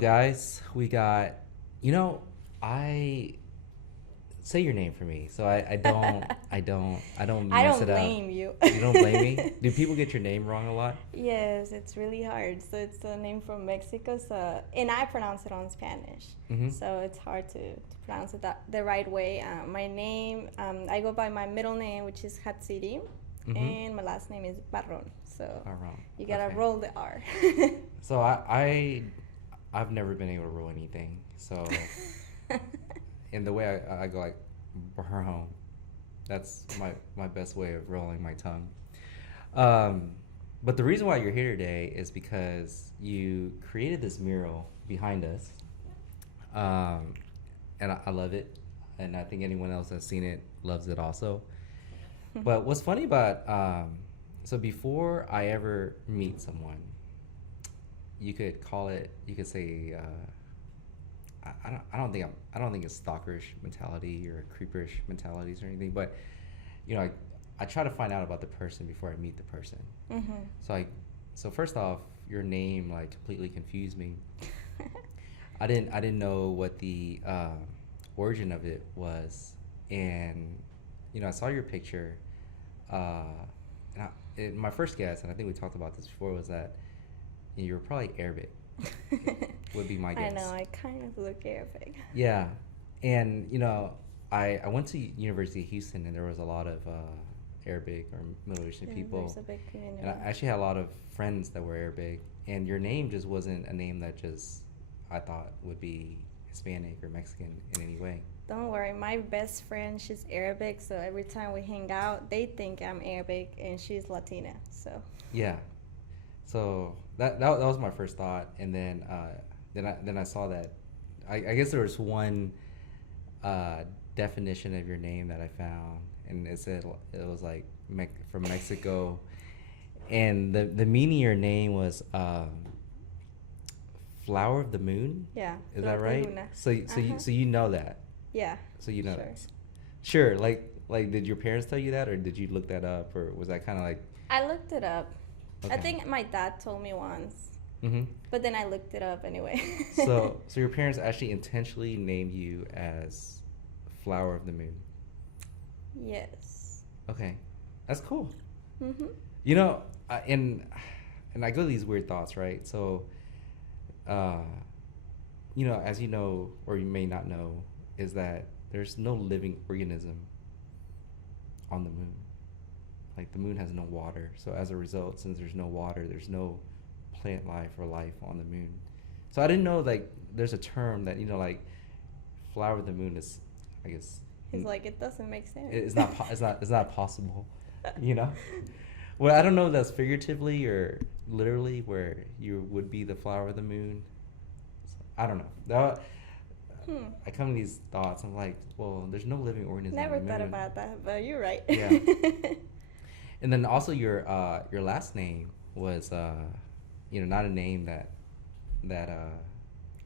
guys, we got, you know, I say your name for me, so I don't I mess don't it up. blame you. You don't blame me? Do people get your name wrong a lot? Yes, it's really hard. So it's a name from Mexico, so and I pronounce it on Spanish, Mm-hmm. so it's hard to pronounce it the right way. My name, I go by my middle name, which is Jatziri, Mm-hmm. and my last name is Barron. So All wrong. you gotta Okay. roll the R. So I've never been able to rule anything. So in the way I go like home, that's my best way of rolling my tongue. Um, but the reason why you're here today is because you created this mural behind us, um, and I love it, and I think anyone else that's seen it loves it also. But what's funny about so before I ever meet someone, you could say I don't think it's stalkerish mentality or creeperish mentalities or anything, but you know I try to find out about the person before I meet the person. Hmm. So I so first off, your name like completely confused me. I didn't know what the origin of it was, and I saw your picture, uh, my first guess, and I think we talked about this before, was that you were probably Arabic. Would be my I know, guess. I kind of look Arabic. Yeah, and I went to University of Houston, and there was a lot of Arabic or Middle Eastern Yeah, people, there's a big and I community. actually had a lot of friends that were Arabic, and your name just wasn't a name that just I thought would be Hispanic or Mexican in any way. Don't worry, my best friend, she's Arabic, so every time we hang out, they think I'm Arabic and she's Latina. So, Yeah, so that was my first thought, and then I saw that I guess there was one uh, definition of your name that I found, and it said it was like from Mexico, and the meaning of your name was flower of the moon. yeah, Is Flor that de right? Luna. So Uh-huh. you know that. Yeah, So you know sure. that. Sure. Like did your parents tell you that, or did you look that up, or was that kind of like I looked it up. I okay? think my dad told me once, Mm-hmm. but then I looked it up anyway. So your parents actually intentionally named you as flower of the moon. Yes. Okay, that's cool. Mhm. You know, and I go to these weird thoughts, right? So, uh, as you know, or you may not know, is that there's no living organism on the moon. Like the moon has no water, so as a result, since there's no water, there's no plant life or life on the moon. So I didn't know like there's a term that like flower of the moon is, I guess, He's like, it doesn't make sense. it's not it's not possible, you know. Well, I don't know if that's figuratively or literally where you would be the flower of the moon. I don't know. Hmm. I come to these thoughts. I'm like, well, there's no living organism on Never the thought moon. about that, but you're right. Yeah, and then also your last name was not a name that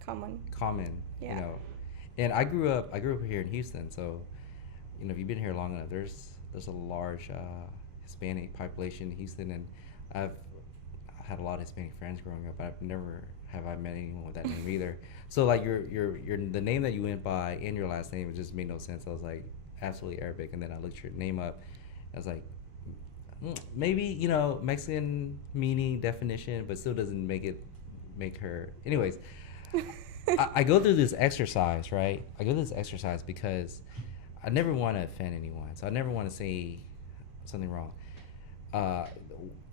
Common. common, Yeah. and I grew up here in Houston, so if you've been here long enough, there's a large Hispanic population in Houston, and I've had a lot of Hispanic friends growing up, but I've never have I met anyone with that name either. So like your the name that you went by and your last name, it just made no sense. I was like absolutely Arabic, and then I looked your name up. I was like, maybe Mexican meaning definition, but still doesn't make her. Anyways, I go through this exercise, right? I go through this exercise because I never want to offend anyone, so I never want to say something wrong. Uh,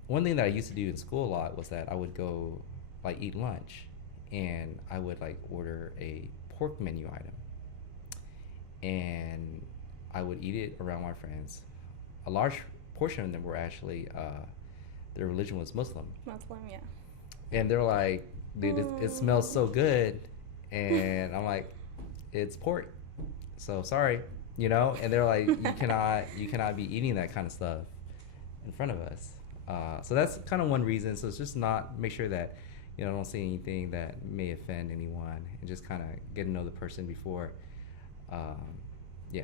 One thing that I used to do in school a lot was that I would go like eat lunch, and I would like order a pork menu item, and I would eat it around my friends. A large portion of them were actually their religion was Muslim, Muslim, yeah. and they're like, dude, it smells so good, and I'm like, it's pork, so sorry, and they're like, you cannot be eating that kind of stuff in front of us. So that's kind of one reason. So it's just not make sure that I don't see anything that may offend anyone, and just kind of get to know the person before. Um, yeah.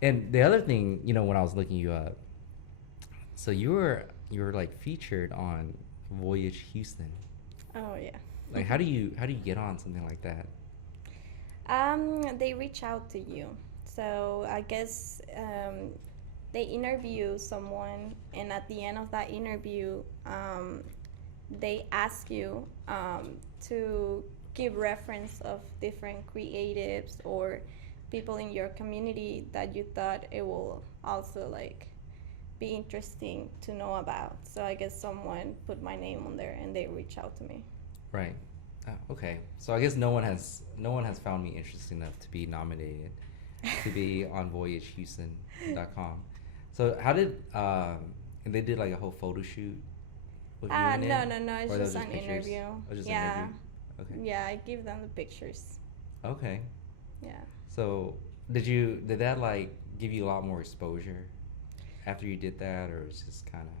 And the other thing, when I was looking you up, so you were like featured on Voyage Houston. Oh, yeah. Like, how do you get on something like that? They reach out to you. So I guess they interview someone, and at the end of that interview, they ask you to give reference of different creatives or people in your community that you thought it will also like be interesting to know about. So I guess someone put my name on there and they reach out to me. Right. Okay. So I guess no one has found me interesting enough to be nominated to be on voyagehouston.com. So how did and they did like a whole photo shoot with you in No, it? no, no. It's Or that was just an pictures? interview. Oh, just an Yeah. interview. Okay. Yeah, I give them the pictures. Okay. Yeah. So did that like give you a lot more exposure after you did that, or it's just kind of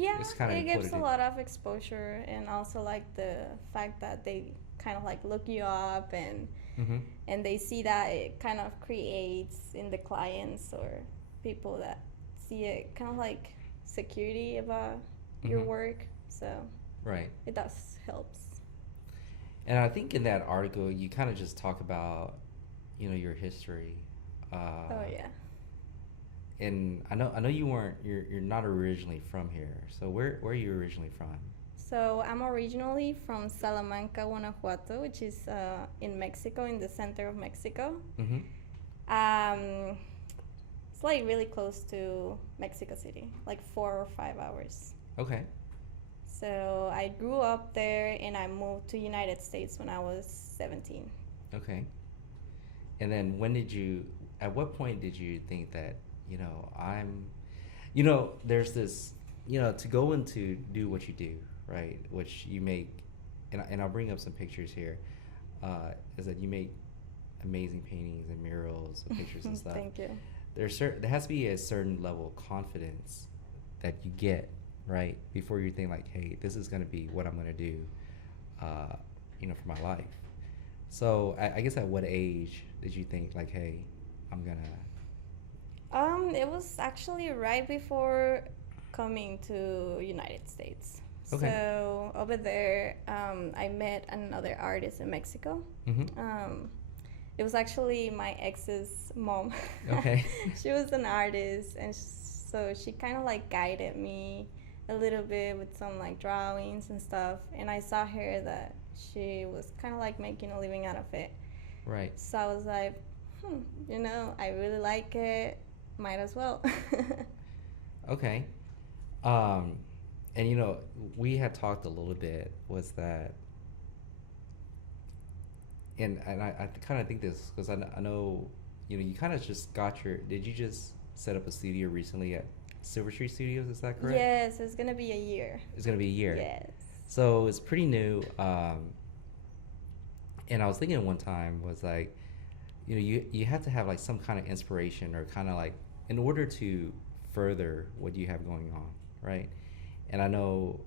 Yeah, it's kind of it gives included a in? lot of exposure, and also like the fact that they kind of like look you up, Mm-hmm. and they see that it kind of creates in the clients or people that see it kind of like security about your Mm-hmm. work. So Right. it does helps. And I think in that article you kind of just talk about, your history. Oh yeah. And I know you're not originally from here. So where are you originally from? So I'm originally from Salamanca, Guanajuato, which is in Mexico, in the center of Mexico. Mm-hmm. Um, it's like really close to Mexico City, like 4 or 5 hours. Okay. So I grew up there and I moved to United States when I was 17. Okay. And then at what point did you think that, there's this, to go into do what you do, right? Which you make, and I'll bring up some pictures here, is that you make amazing paintings and murals and pictures and stuff. Thank you. There has to be a certain level of confidence that you get, right? Before you think like, hey, this is going to be what I'm going to do, for my life. So I guess at what age did you think like, hey, I'm gonna? It was actually right before coming to United States. Okay. So over there, I met another artist in Mexico. Mm-hmm. It was actually my ex's mom. Okay. She was an artist, and so she kind of like guided me a little bit with some like drawings and stuff. And I saw her that she was kind of like making a living out of it. Right. So I was like, I really like it. Might as well. Okay. And we had talked a little bit was that, and I kind of think this because I know, you kind of just did you just set up a studio recently at Silver Street Studios? Is that correct? Yes, it's gonna be a year. It's gonna be a year. Yes. So it's pretty new. And I was thinking one time was like, you have to have like some kind of inspiration or kind of like in order to further what you have going on, right? And I know,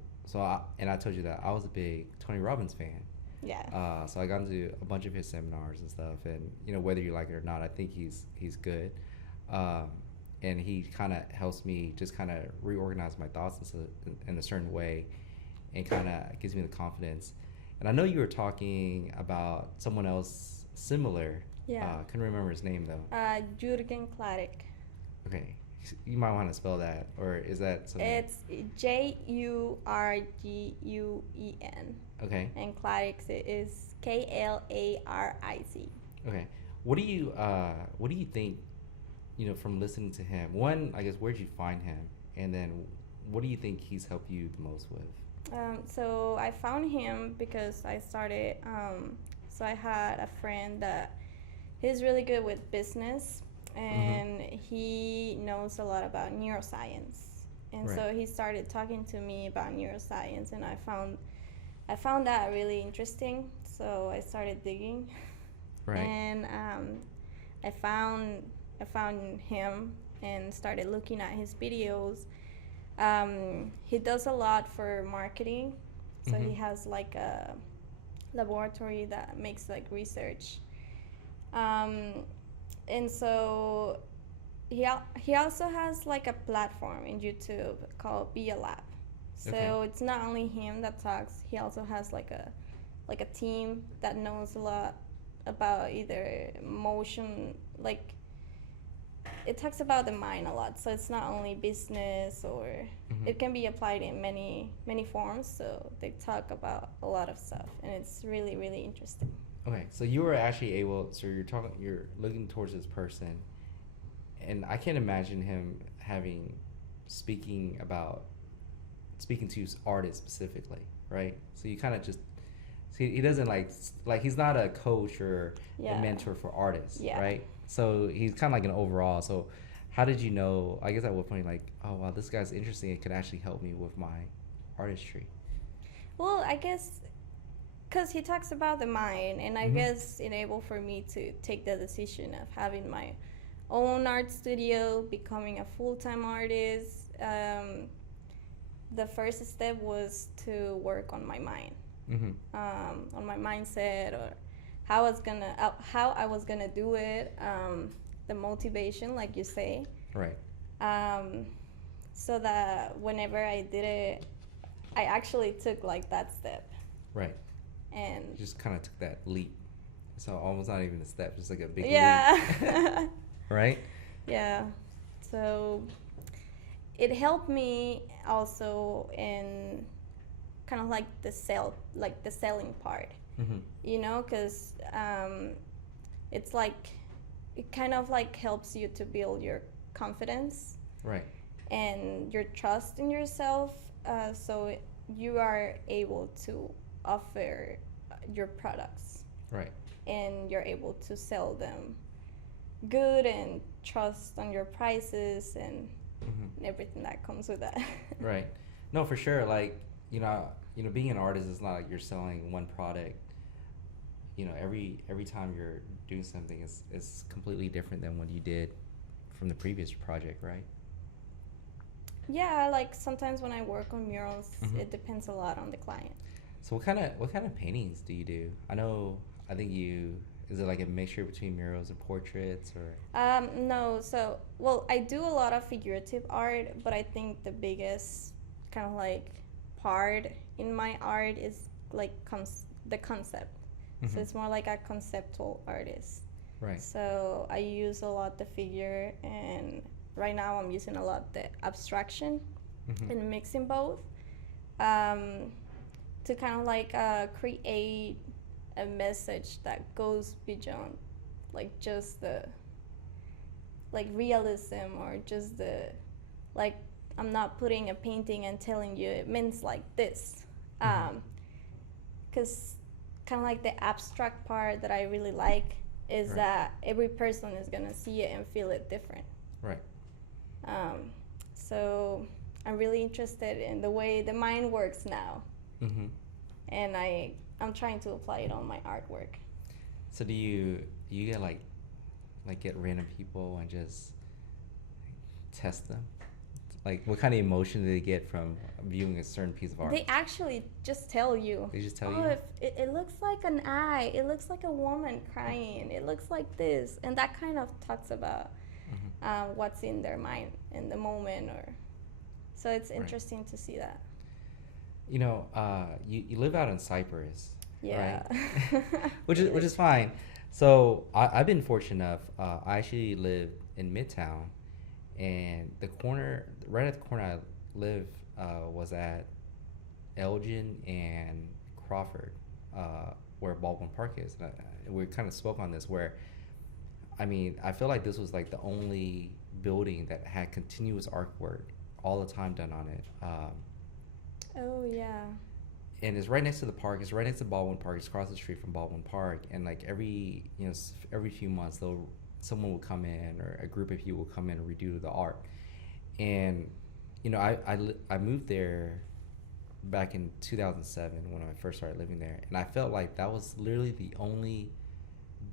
and I told you that I was a big Tony Robbins fan. Yeah. So I got into a bunch of his seminars and stuff, and whether you like it or not, I think he's good, and he kind of helps me just kind of reorganize my thoughts in a certain way, and kind of gives me the confidence. And I know you were talking about someone else similar. Yeah. Couldn't remember his name though. Jurgen Klarik. Okay, you might want to spell that, or is that something? It's Jurguen. Okay. And Klarik is Klaric. Okay. What do you think, from listening to him? One, I guess, where'd you find him? And then what do you think he's helped you the most with? So I found him because I started, so I had a friend that he's really good with business, and he knows a lot about neuroscience. And Right. so he started talking to me about neuroscience, and I found that really interesting. So I started digging. Right. And I found him and started looking at his videos. He does a lot for marketing, so he has like a laboratory that makes like research, and so he also has like a platform in YouTube called Be a Lab. So Okay. it's not only him that talks. He also has like a like a team that knows a lot about either motion, like it talks about the mind a lot. So it's not only business, or it can be applied in many forms. So they talk about a lot of stuff, and it's really really interesting. Okay, so you were actually able. So you're looking towards this person, and I can't imagine him having speaking to artists specifically, right? So you kind of just see he doesn't like he's not a coach or a mentor for artists, right? So he's kind of like an overall. So how did you know? I guess at what point, like, oh wow, this guy's interesting. It could actually help me with my artistry. Well, I guess because he talks about the mind, and I guess enable for me to take the decision of having my own art studio, becoming a full-time artist. The first step was to work on my mind, on my mindset, or how I was gonna do it, the motivation, like you say, right? So that whenever I did it, I actually took like that step, right? And you just kind of took that leap. So almost not even a step, just like a big leap, right? Yeah. So it helped me also in kind of like the selling part, you know, because it's like it kind of like helps you to build your confidence, right, and your trust in yourself, so you are able to offer your products, right, and you're able to sell them good and trust on your prices and everything that comes with that. Right. No, for sure. Like, you know, being an artist is not like you're selling one product. You know, every time you're doing something is completely different than what you did from the previous project, right? Yeah, like sometimes when I work on murals, it depends a lot on the client. So what kind of paintings do you do? I think is it like a mixture between murals and portraits, or? No, so well, I do a lot of figurative art, but I think the biggest kind of like part in my art is like the concept. So it's more like a conceptual artist. Right. So I use a lot the figure, and right now I'm using a lot the abstraction and mixing both, to kind of like create a message that goes beyond like just the like realism, or just the like I'm not putting a painting and telling you it means like this, because kind of like the abstract part that I really like is that every person is gonna see it and feel it different, right? So I'm really interested in the way the mind works now, and I'm trying to apply it on my artwork. So do you get like get random people and just test them? Like, what kind of emotion do they get from viewing a certain piece of art? They actually just tell you. They just tell you? Oh, it looks like an eye. It looks like a woman crying. It looks like this. And that kind of talks about what's in their mind in the moment. So it's interesting to see that. You know, you live out in Cyprus, yeah, right? which is fine. So I've been fortunate enough. I actually live in Midtown, and right at the corner I live was at Elgin and Crawford, where Baldwin Park is. And we kind of spoke on this, where, I mean, I feel like this was like the only building that had continuous artwork all the time done on it. Oh yeah. And it's right next to the park. It's right next to Baldwin Park. It's across the street from Baldwin Park. And like every few months, someone will come in, or a group of people will come in and redo the art. And I moved there back in 2007 when I first started living there, and I felt like that was literally the only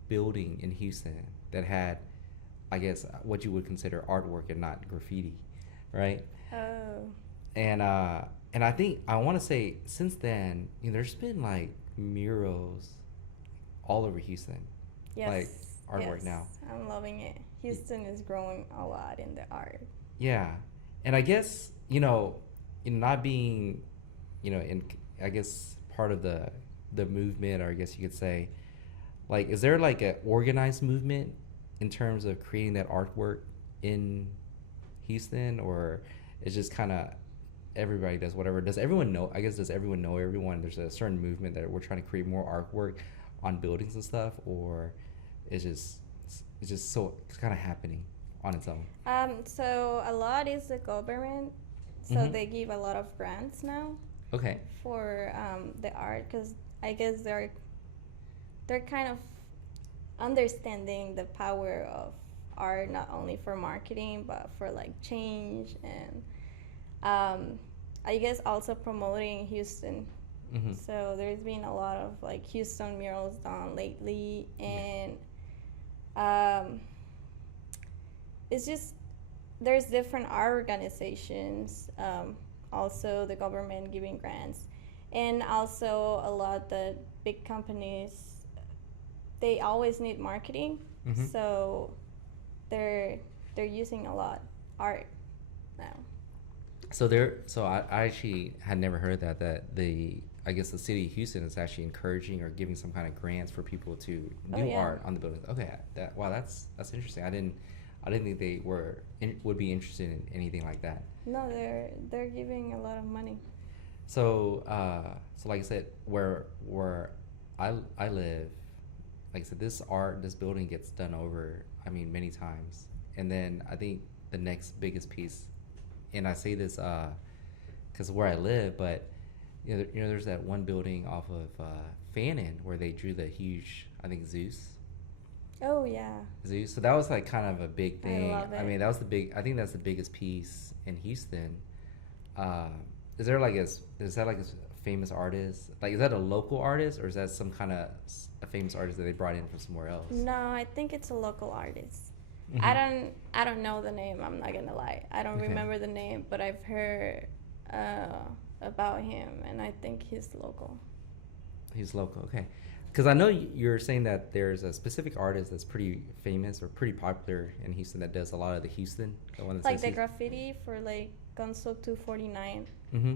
building in Houston that had, I guess, what you would consider artwork and not graffiti, right? Oh. And I think I want to say since then, there's been like murals all over Houston. Yes. Like artwork now. I'm loving it. Houston is growing a lot in the art. Yeah. And I guess, not being, in, I guess, part of the the movement, or I guess you could say, like, is there like an organized movement in terms of creating that artwork in Houston, or it's just kind of everybody does whatever? Does everyone know? I guess does everyone know everyone? There's a certain movement that we're trying to create more artwork on buildings and stuff, or it's just so it's kind of happening on its own. So a lot is the government, so Mhm. they give a lot of grants now Okay. for the art, because I guess they're kind of understanding the power of art, not only for marketing but for like change, and I guess also promoting Houston. Hmm. So there's been a lot of like Houston murals done lately, and um, it's just there's different art organizations, also the government giving grants, and also a lot the big companies, they always need marketing, Hmm. so they're they're using a lot art now. So I actually had never heard that the I guess the city of Houston is actually encouraging or giving some kind of grants for people to Oh do yeah. art on the buildings. Okay, that wow, that's interesting. I didn't think they would be interested in anything like that. No, they're giving a lot of money. So so like I said, where I live, like I said, this building gets done over. I mean, many times, and then I think the next biggest piece, and I say this because where I live, but there's that one building off of Fannin where they drew the huge, I think Zeus. Oh yeah. Zeus. So that was like kind of a big thing. I love it. I mean, that was the big. I think that's the biggest piece in Houston. Uh, is there like is that like a famous artist? Like, is that a local artist, or is that some kind of a famous artist that they brought in from somewhere else? No, I think it's a local artist. Mhm. I don't know the name. I'm not gonna lie. I don't Okay. remember the name, but I've heard about him, and I think he's local. He's local. Okay. Because I know you're saying that there's a specific artist that's pretty famous or pretty popular in Houston that does a lot of the Houston, the one that Like says the graffiti for like Gonzo 249. Mm-hmm.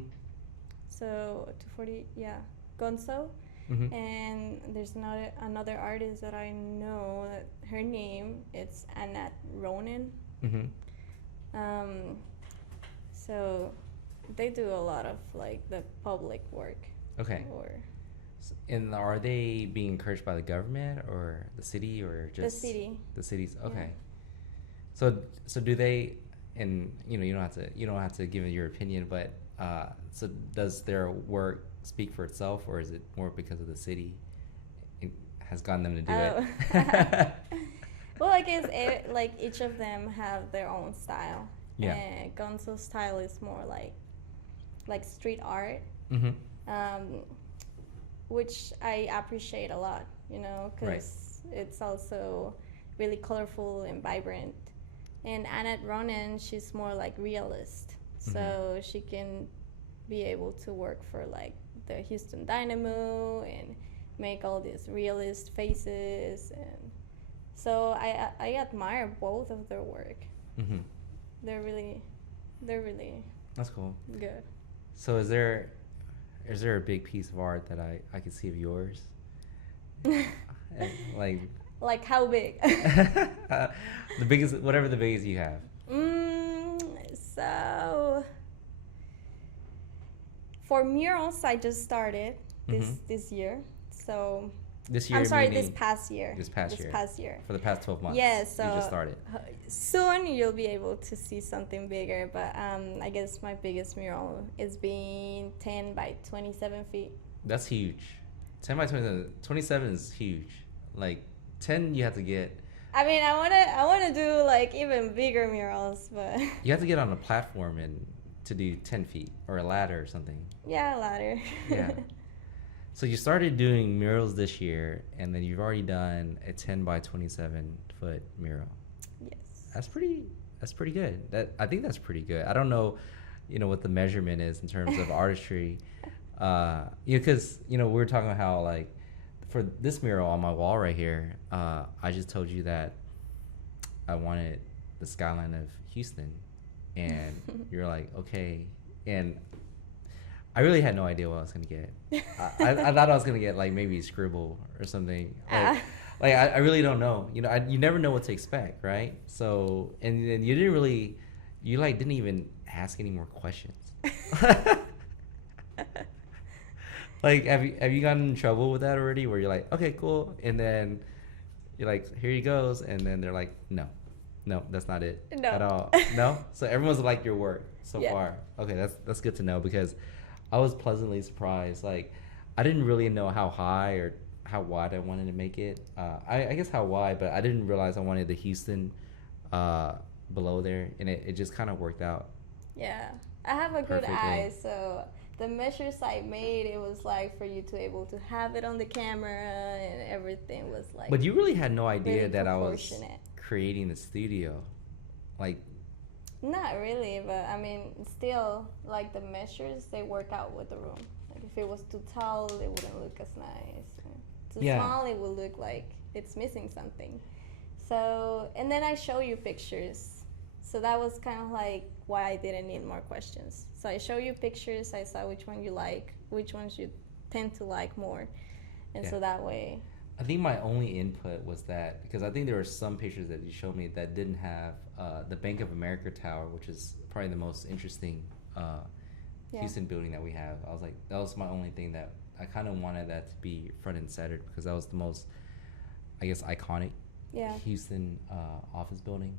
So 240, yeah, Gonzo. Mm-hmm. And there's another artist that I know that her name it's Annette Ronan. Mm-hmm. Um, so they do a lot of like the public work. Okay. Or And are they being encouraged by the government or the city or the just city. the cities? Yeah. Okay. So do they? And you don't have to give it your opinion, but so does their work speak for itself, or is it more because of the city has gotten them to do it? Well, I guess like each of them have their own style. Yeah. And Gonzo's style is more like street art. Mm-hmm. Which I appreciate a lot, because it's also really colorful and vibrant. And Annette Ronan, she's more like realist, so she can be able to work for like the Houston Dynamo and make all these realist faces, and so I admire both of their work. Mm-hmm. They're really That's cool. good. So is there a big piece of art that I could see of yours? Like Like how big? the biggest, whatever the biggest you have. So for murals, I just started this year. So This year, I'm sorry, meaning this past year. This past year. For the past 12 months. Yeah, so you just started. Soon you'll be able to see something bigger, but I guess my biggest mural is being 10 by 27 feet. That's huge. 10 by 27. 27 is huge. Like 10, you have to get. I mean, I wanna do like even bigger murals, but You have to get on a platform and to do 10 feet or a ladder or something. yeah, ladder. Yeah. So you started doing murals this year, and then you've already done a 10 by 27 foot mural. Yes. That's pretty good. I think that's pretty good. I don't know, what the measurement is in terms of artistry. Because we were talking about how like for this mural on my wall right here, I just told you that I wanted the skyline of Houston, and you're like, okay. And I really had no idea what I was gonna get. I thought I was gonna get like maybe Scribble or something. Ah. Like I really don't know. You know, you never know what to expect, right? So and then you didn't really, you like didn't even ask any more questions. Like have you gotten in trouble with that already? Where you're like, okay, cool, and then you're like, here he goes, and then they're like, no, no, that's not it No. at all. No. So everyone's like your work so Yeah. far. Okay, that's good to know because I was pleasantly surprised. Like I didn't really know how high or how wide I wanted to make it. I guess how wide, but I didn't realize I wanted the Houston below there, and it just kind of worked out. Yeah, I have a good Perfectly. eye, so the measures I made, it was like for you to able to have it on the camera, and everything was like. But you really had no idea really that I was proportionate. creating the studio. Like, Not really, but I mean, still, like the measures, they work out with the room. Like if it was too tall, it wouldn't look as nice. Too Yeah. small, it would look like it's missing something. So, and then I show you pictures. So that was kind of like why I didn't need more questions. So I show you pictures, I saw which one you like, which ones you tend to like more. And Yeah. so that way, I think my only input was that because I think there were some pictures that you showed me that didn't have the Bank of America Tower, which is probably the most interesting Yeah. Houston building that we have. I was like, that was my only thing that I kind of wanted that to be front and centered because that was the most, I guess, iconic yeah. Houston office building.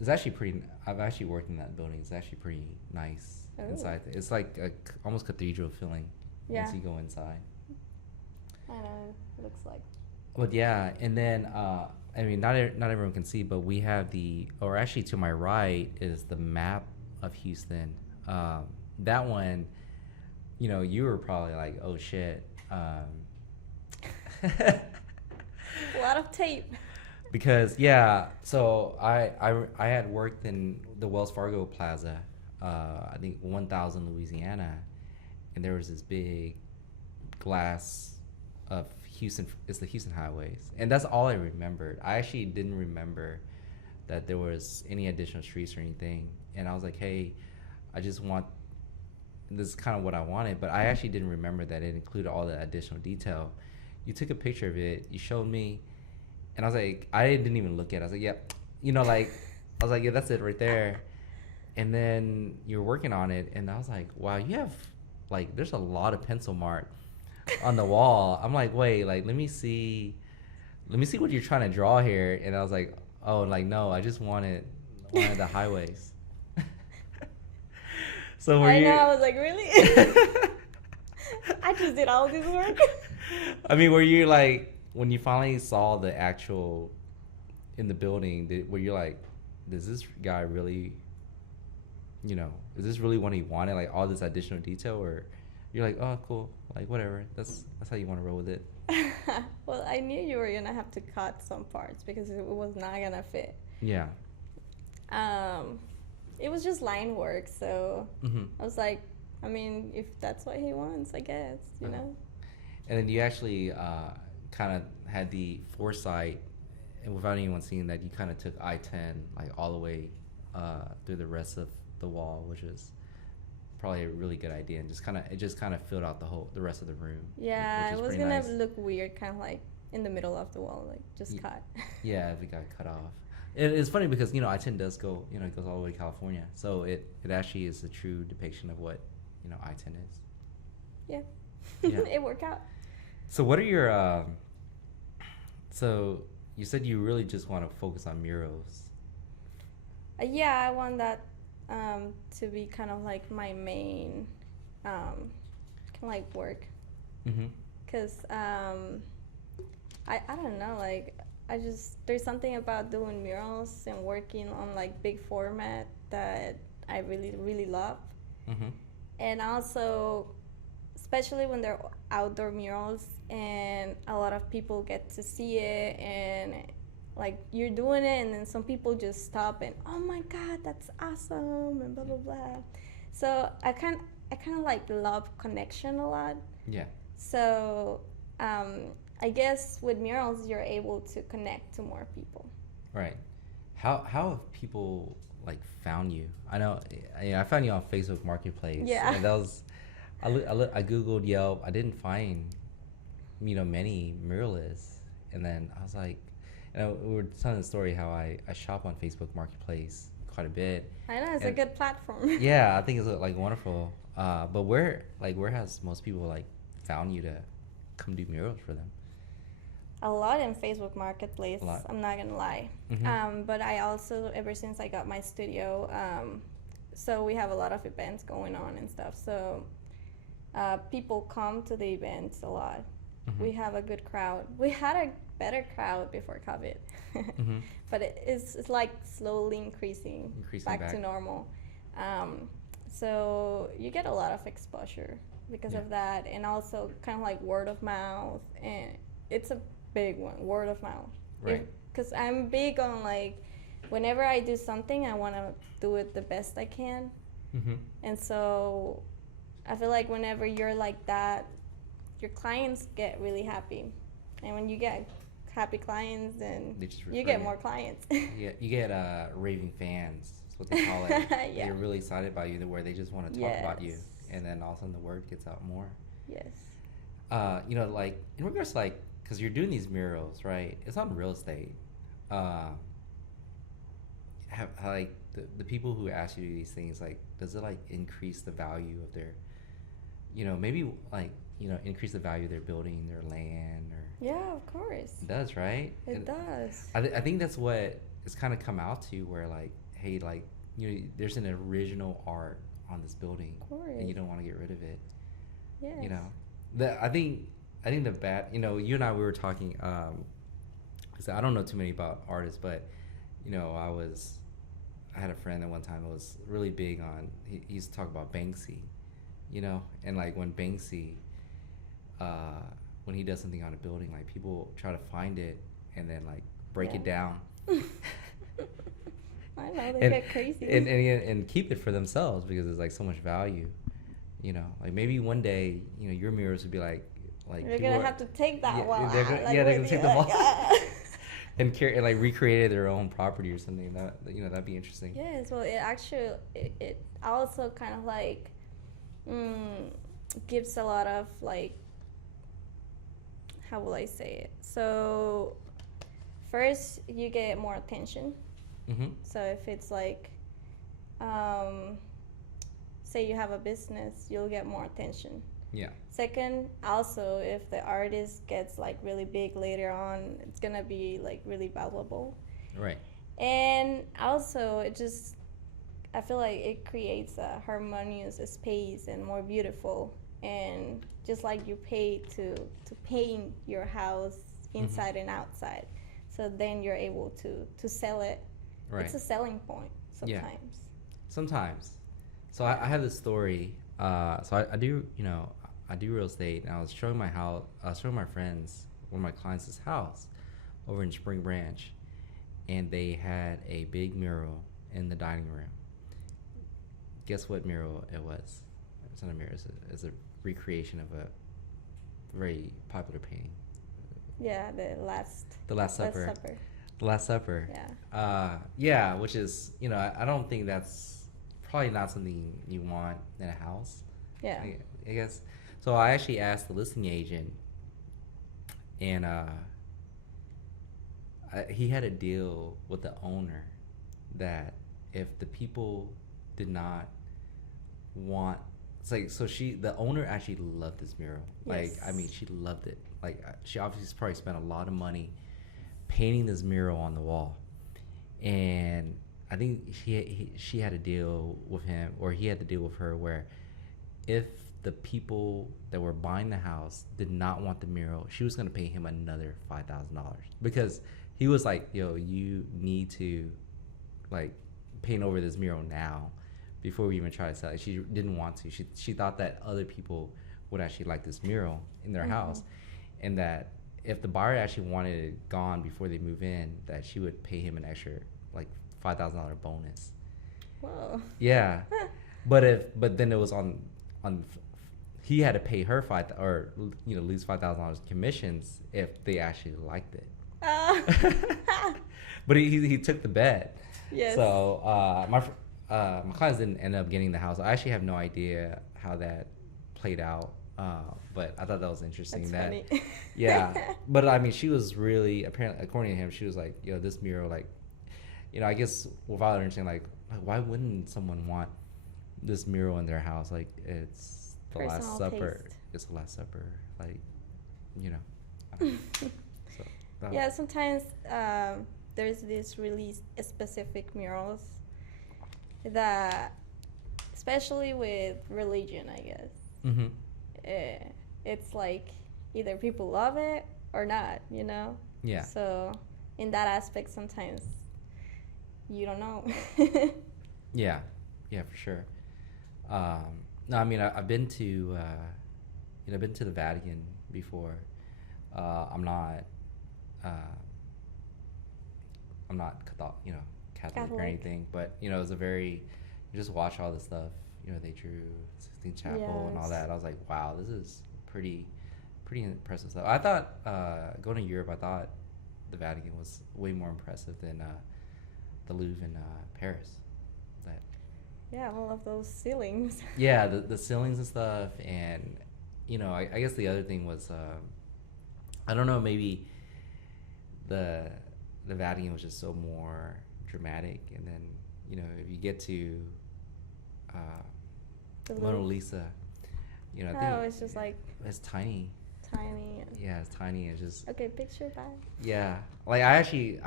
It's actually pretty. I've actually worked in that building. It's actually pretty nice Ooh. inside. It's like almost cathedral feeling Yeah. once you go inside. I know, it looks like. But yeah, and then I mean, not everyone can see, but we have or actually to my right is the map of Houston. That one, you know, you were probably like, oh shit. A lot of tape. Because yeah, so I had worked in the Wells Fargo Plaza, I think 1000 Louisiana, and there was this big glass of Houston. It's the Houston highways, and that's all I remembered. I actually didn't remember that there was any additional streets or anything. And I was like, hey, I just want. This is kind of what I wanted, but I actually didn't remember that it included all the additional detail. You took a picture of it. You showed me. And I was like, I didn't even look at it. I was like, yep. You know, like, I was like, yeah, that's it right there. And then you were working on it. And I was like, wow, you have, like, there's a lot of pencil mark on the wall. I'm like, wait, like, let me see what you're trying to draw here. And I was like, oh, like, no, I just wanted the highways. So were I you... know, I was like, really? I just did all this work. I mean, were you like... When you finally saw the actual in the building, were you like, does this guy really, you know, is this really what he wanted? Like all this additional detail, or you're like, oh, cool, like whatever. That's how you want to roll with it. Well, I knew you were gonna have to cut some parts because it was not gonna fit. Yeah. It was just line work, so Mm-hmm. I was like, I mean, if that's what he wants, I guess, you know. And then you actually kind of had the foresight, and without anyone seeing that, you kind of took I-10 like all the way through the rest of the wall, which is probably a really good idea, and it just kind of filled out the rest of the room. Yeah, which it is was pretty gonna nice. look weird, kind of like in the middle of the wall, like just cut. Yeah, if it got cut off. It's funny because, you know, I-10 does go, you know, it goes all the way to California, so it actually is a true depiction of what, you know, I-10 is. Yeah, Yeah. it worked out. So what are your so you said you really just want to focus on murals. Yeah, I want that to be kind of like my main kind of like work, Mm-hmm. because I don't know, like I just, there's something about doing murals and working on like big format that I really really love. Mm-hmm. And also, especially when they're outdoor murals and a lot of people get to see it, and like you're doing it and then some people just stop and, oh my god, that's awesome, and blah blah blah. So I kind of like love connection a lot. Yeah. So I guess with murals you're able to connect to more people. Right. How have people like found you? I know, I found you on Facebook Marketplace, Yeah. and that was I googled Yelp. I didn't find many muralists, and then I was like, we were telling the story how I shop on Facebook Marketplace quite a bit. I know it's a And good platform. yeah, I think it's like wonderful. But where has most people like found you to come do murals for them? A lot in Facebook Marketplace. A lot. I'm not gonna lie. But I also, ever since I got my studio, so we have a lot of events going on and stuff. So people come to the events a lot. We have a good crowd. We had a better crowd before COVID, but it's like slowly increasing back to normal. So you get a lot of exposure because of that, and also kind of like word of mouth, and it's a big one, word of mouth. Right. Because I'm big on like, whenever I do something, I want to do it the best I can. And so I feel like whenever you're like that, your clients get really happy. And when you get happy clients, then you get more clients. You get raving fans. That's what they call it. Yeah. They're really excited about you, where they just want to talk about you, and then all of a sudden the word gets out more. Yes. Like in regards to like, because you're doing these murals, right? It's on real estate. Have like the people who ask you to do these things, like, does it like increase the value of their, maybe like increase the value of their building, their land, or Yeah, of course. it does, right? It does. I think that's what it's kind of come out to, where like, hey, like, there's an original art on this building, Of course. and you don't want to get rid of it. Yes. I think the bad, you and I, we were talking, because I don't know too many about artists, but I had a friend at one time that was really big on, he used to talk about Banksy, and like when Banksy, when he does something on a building, like people try to find it and then like break it down. I know, they get crazy. And keep it for themselves because there's like so much value. Like maybe one day, your mirrors would be like you're gonna have to take that wall. They're gonna take the wall and like recreate their own property or something. That'd be interesting. Yes, well, it actually it also kind of like gives a lot of like, how will I say it? So first you get more attention. So if it's like, say you have a business, you'll get more attention. Yeah. Second, also, if the artist gets like really big later on, it's gonna be like really valuable. Right. And also, I feel like it creates a harmonious space and more beautiful. And just like you pay to paint your house inside and outside, so then you're able to sell it. Right. It's a selling point sometimes. Yeah. Sometimes. So I have this story. So I do, I do real estate, and I was showing my house. I was showing my friends, one of my clients' house over in Spring Branch, and they had a big mural in the dining room. Guess what mural it was? It's not a mural. It's a recreation of a very popular painting. Yeah, the Last Supper. The Last Supper. Yeah. Yeah, which is, I don't think that's probably not something you want in a house. Yeah. I guess. So I actually asked the listing agent, and he had a deal with the owner that if the people did not want, it's like, so the owner actually loved this mural. Like, Yes. I mean, she loved it. Like, she obviously probably spent a lot of money painting this mural on the wall, and I think she had a deal with him, or he had to deal with her, where if the people that were buying the house did not want the mural, she was going to pay him another $5,000, because he was like, yo, you need to like paint over this mural now before we even try to sell it. She didn't want to. She thought that other people would actually like this mural in their house, and that if the buyer actually wanted it gone before they move in, that she would pay him an extra like $5,000 bonus. Whoa. Yeah. but then it was on he had to pay her lose $5,000 commissions if they actually liked it. but he took the bet. Yes. So my clients didn't end up getting the house. I actually have no idea how that played out. But I thought that was interesting. That's that funny. Yeah, but I mean, she was really, apparently, according to him, she was like, yo, this mural, like, I guess without understanding, like, why wouldn't someone want this mural in their house? Like, it's the Personal Last Supper. taste. It's the Last Supper. Like, I don't know. So, Yeah, sometimes there's these really specific murals that, especially with religion, I guess, Mm-hmm. it's like either people love it or not, Yeah. So in that aspect, sometimes you don't know. Yeah. Yeah, for sure. No, I mean, I've been to, I've been to the Vatican before. I'm not, Catholic or Catholic. anything, but it was a very, you just watch all the stuff, they drew Sistine Chapel and all Yes. that. I was like, wow, this is pretty impressive stuff. I thought, going to Europe, I thought the Vatican was way more impressive than the Louvre in Paris. That Yeah, all of those ceilings. Yeah, the ceilings and stuff, and I guess the other thing was, I don't know, maybe the Vatican was just so more dramatic, and then if you get to The Mona Louvre. Lisa, I think Oh, it's just like it's tiny. tiny. Yeah, it's tiny. It's just Okay, picture that. yeah. Like I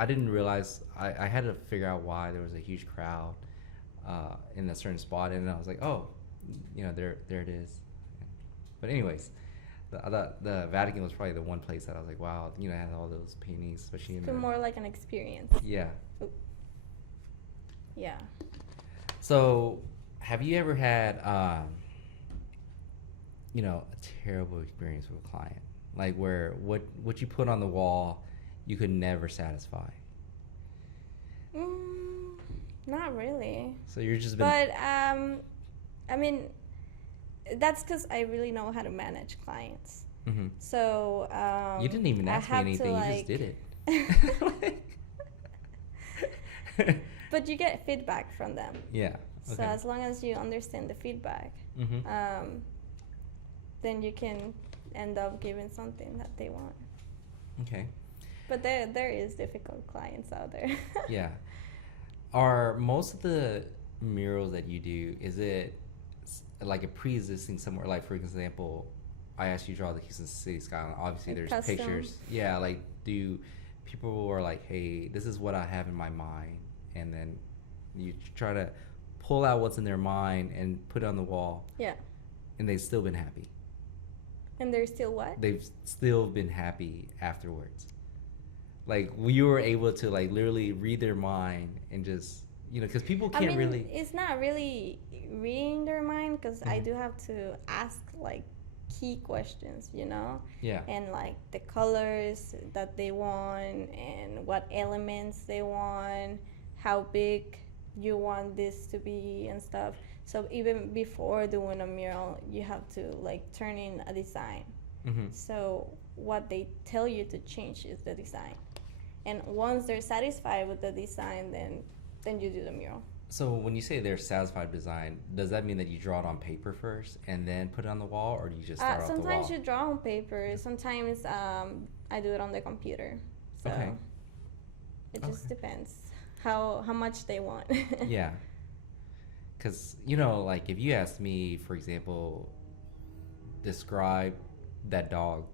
didn't realize I had to figure out why there was a huge crowd in a certain spot, and I was like, oh, there it is. But anyways, I thought the Vatican was probably the one place that I was like, wow, it had all those paintings, especially in Feel the more like an experience. yeah. Yeah. So, have you ever had a terrible experience with a client, like where what you put on the wall you could never satisfy? Not really. So you're just been But I mean, that's because I really know how to manage clients. Mhm. So You didn't even I ask me have to, anything. You just like- did it. But you get feedback from them. Yeah. So Okay. as long as you understand the feedback, Mhm. then you can end up giving something that they want. Okay. But there is difficult clients out there. Yeah. Are most of the murals that you do, is it like a pre-existing somewhere? Like, for example, I asked you to draw the Houston city skyline. Obviously, Like there's custom? pictures. Yeah, like, do people are like, hey, this is what I have in my mind, and then you try to pull out what's in their mind and put it on the wall, Yeah. and they've still been happy. And they're still what? They've still been happy afterwards. Like, you were able to, like, literally read their mind and just, because people I can't mean, really. it's not really reading their mind because I Mhm. do have to ask like key questions, Yeah. and like the colors that they want and what elements they want, how big you want this to be and stuff. So even before doing a mural, you have to like turn in a design. Mm-hmm. So what they tell you to change is the design. And once they're satisfied with the design, then you do the mural. So when you say they're satisfied with design, does that mean that you draw it on paper first and then put it on the wall, or do you just start off the wall? Sometimes you draw on paper. Sometimes I do it on the computer. So Okay. it just Okay. depends how much they want. Yeah. Because, like, if you ask me, for example, describe that dog,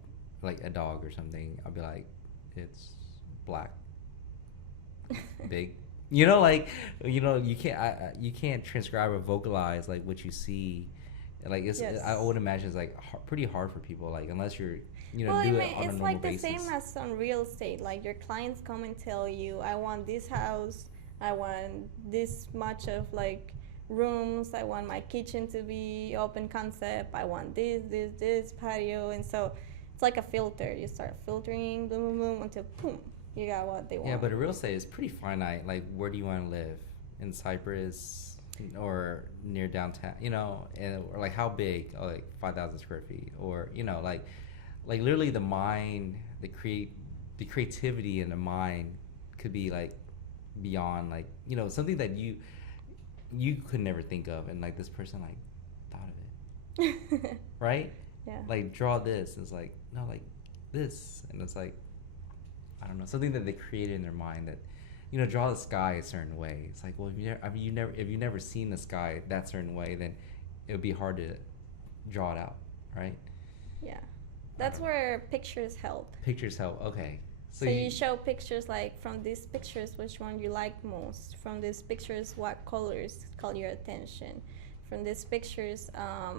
like a dog or something, I'll be like, it's black, big. Like, you can't transcribe or vocalize, like, what you see. Like, Yes. I would imagine it's, like, pretty hard for people, like, unless you're, Well, I do mean, it on a it's normal like the basis. same as on real estate. Like your clients come and tell you, I want this house, I want this much of like rooms, I want my kitchen to be open concept, I want this patio, and so it's like a filter. You start filtering, boom, boom, boom, until boom, you got what they want. Yeah, but real estate is pretty finite. Like, where do you want to live? In Cyprus or near downtown? Or like how big? Oh, like 5,000 square feet, or like literally the mind, the creativity in the mind could be like beyond, like, something that you could never think of, and like this person like thought of it, right? Yeah. Like, draw this. It's like, no, like this, and it's like, I don't know, something that they created in their mind that, draw the sky a certain way. It's like, well, if you never seen the sky that certain way, then it would be hard to draw it out, right? Yeah. That's where pictures help. Pictures help. Okay. So you show pictures, like, from these pictures, which one you like most? From these pictures, what colors call your attention? From these pictures, I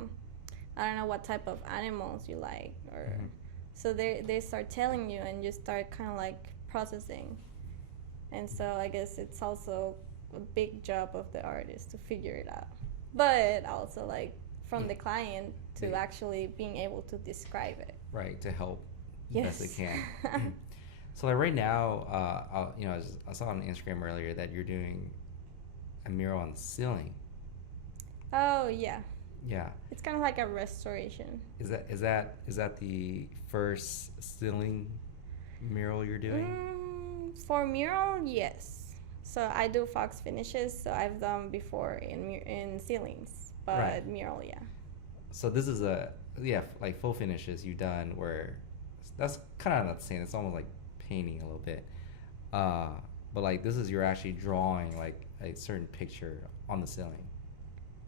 don't know what type of animals you like, or so they start telling you, and you start kind of like processing. And so I guess it's also a big job of the artist to figure it out, but also like from the client to actually being able to describe it. Right, to help Yes. best they can. So like right now, I saw on Instagram earlier that you're doing a mural on the ceiling. Oh yeah. Yeah. It's kind of like a restoration. Is that the first ceiling mural you're doing? For mural, yes. So I do fox finishes. So I've done before in ceilings, but Right. mural, yeah. So this is like full finishes you've done, where that's kind of not the same. It's almost like painting a little bit. But like this is, you're actually drawing like a certain picture on the ceiling.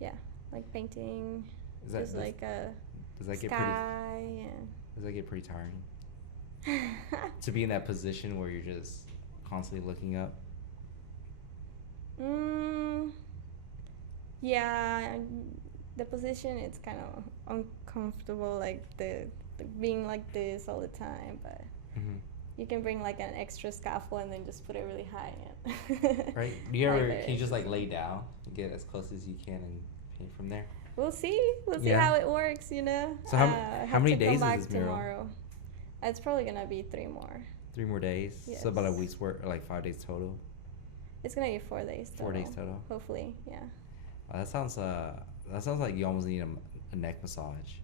Yeah, like painting. Is that, Just like a does that get sky. does that get pretty tiring? To be in that position where you're just constantly looking up? Yeah, the position, it's kind of uncomfortable, like the being like this all the time, but you can bring like an extra scaffold and then just put it really high. Right? Do you ever, can you just like lay down and get as close as you can and paint from there? We'll see Yeah. how it works, So how many days is this mural? tomorrow. It's probably gonna be 3 more. 3 more days? Yes. So about a week's work, or like 5 days total? It's gonna be 4 days total. 4 days total? Hopefully, yeah. That sounds like you almost need a neck massage.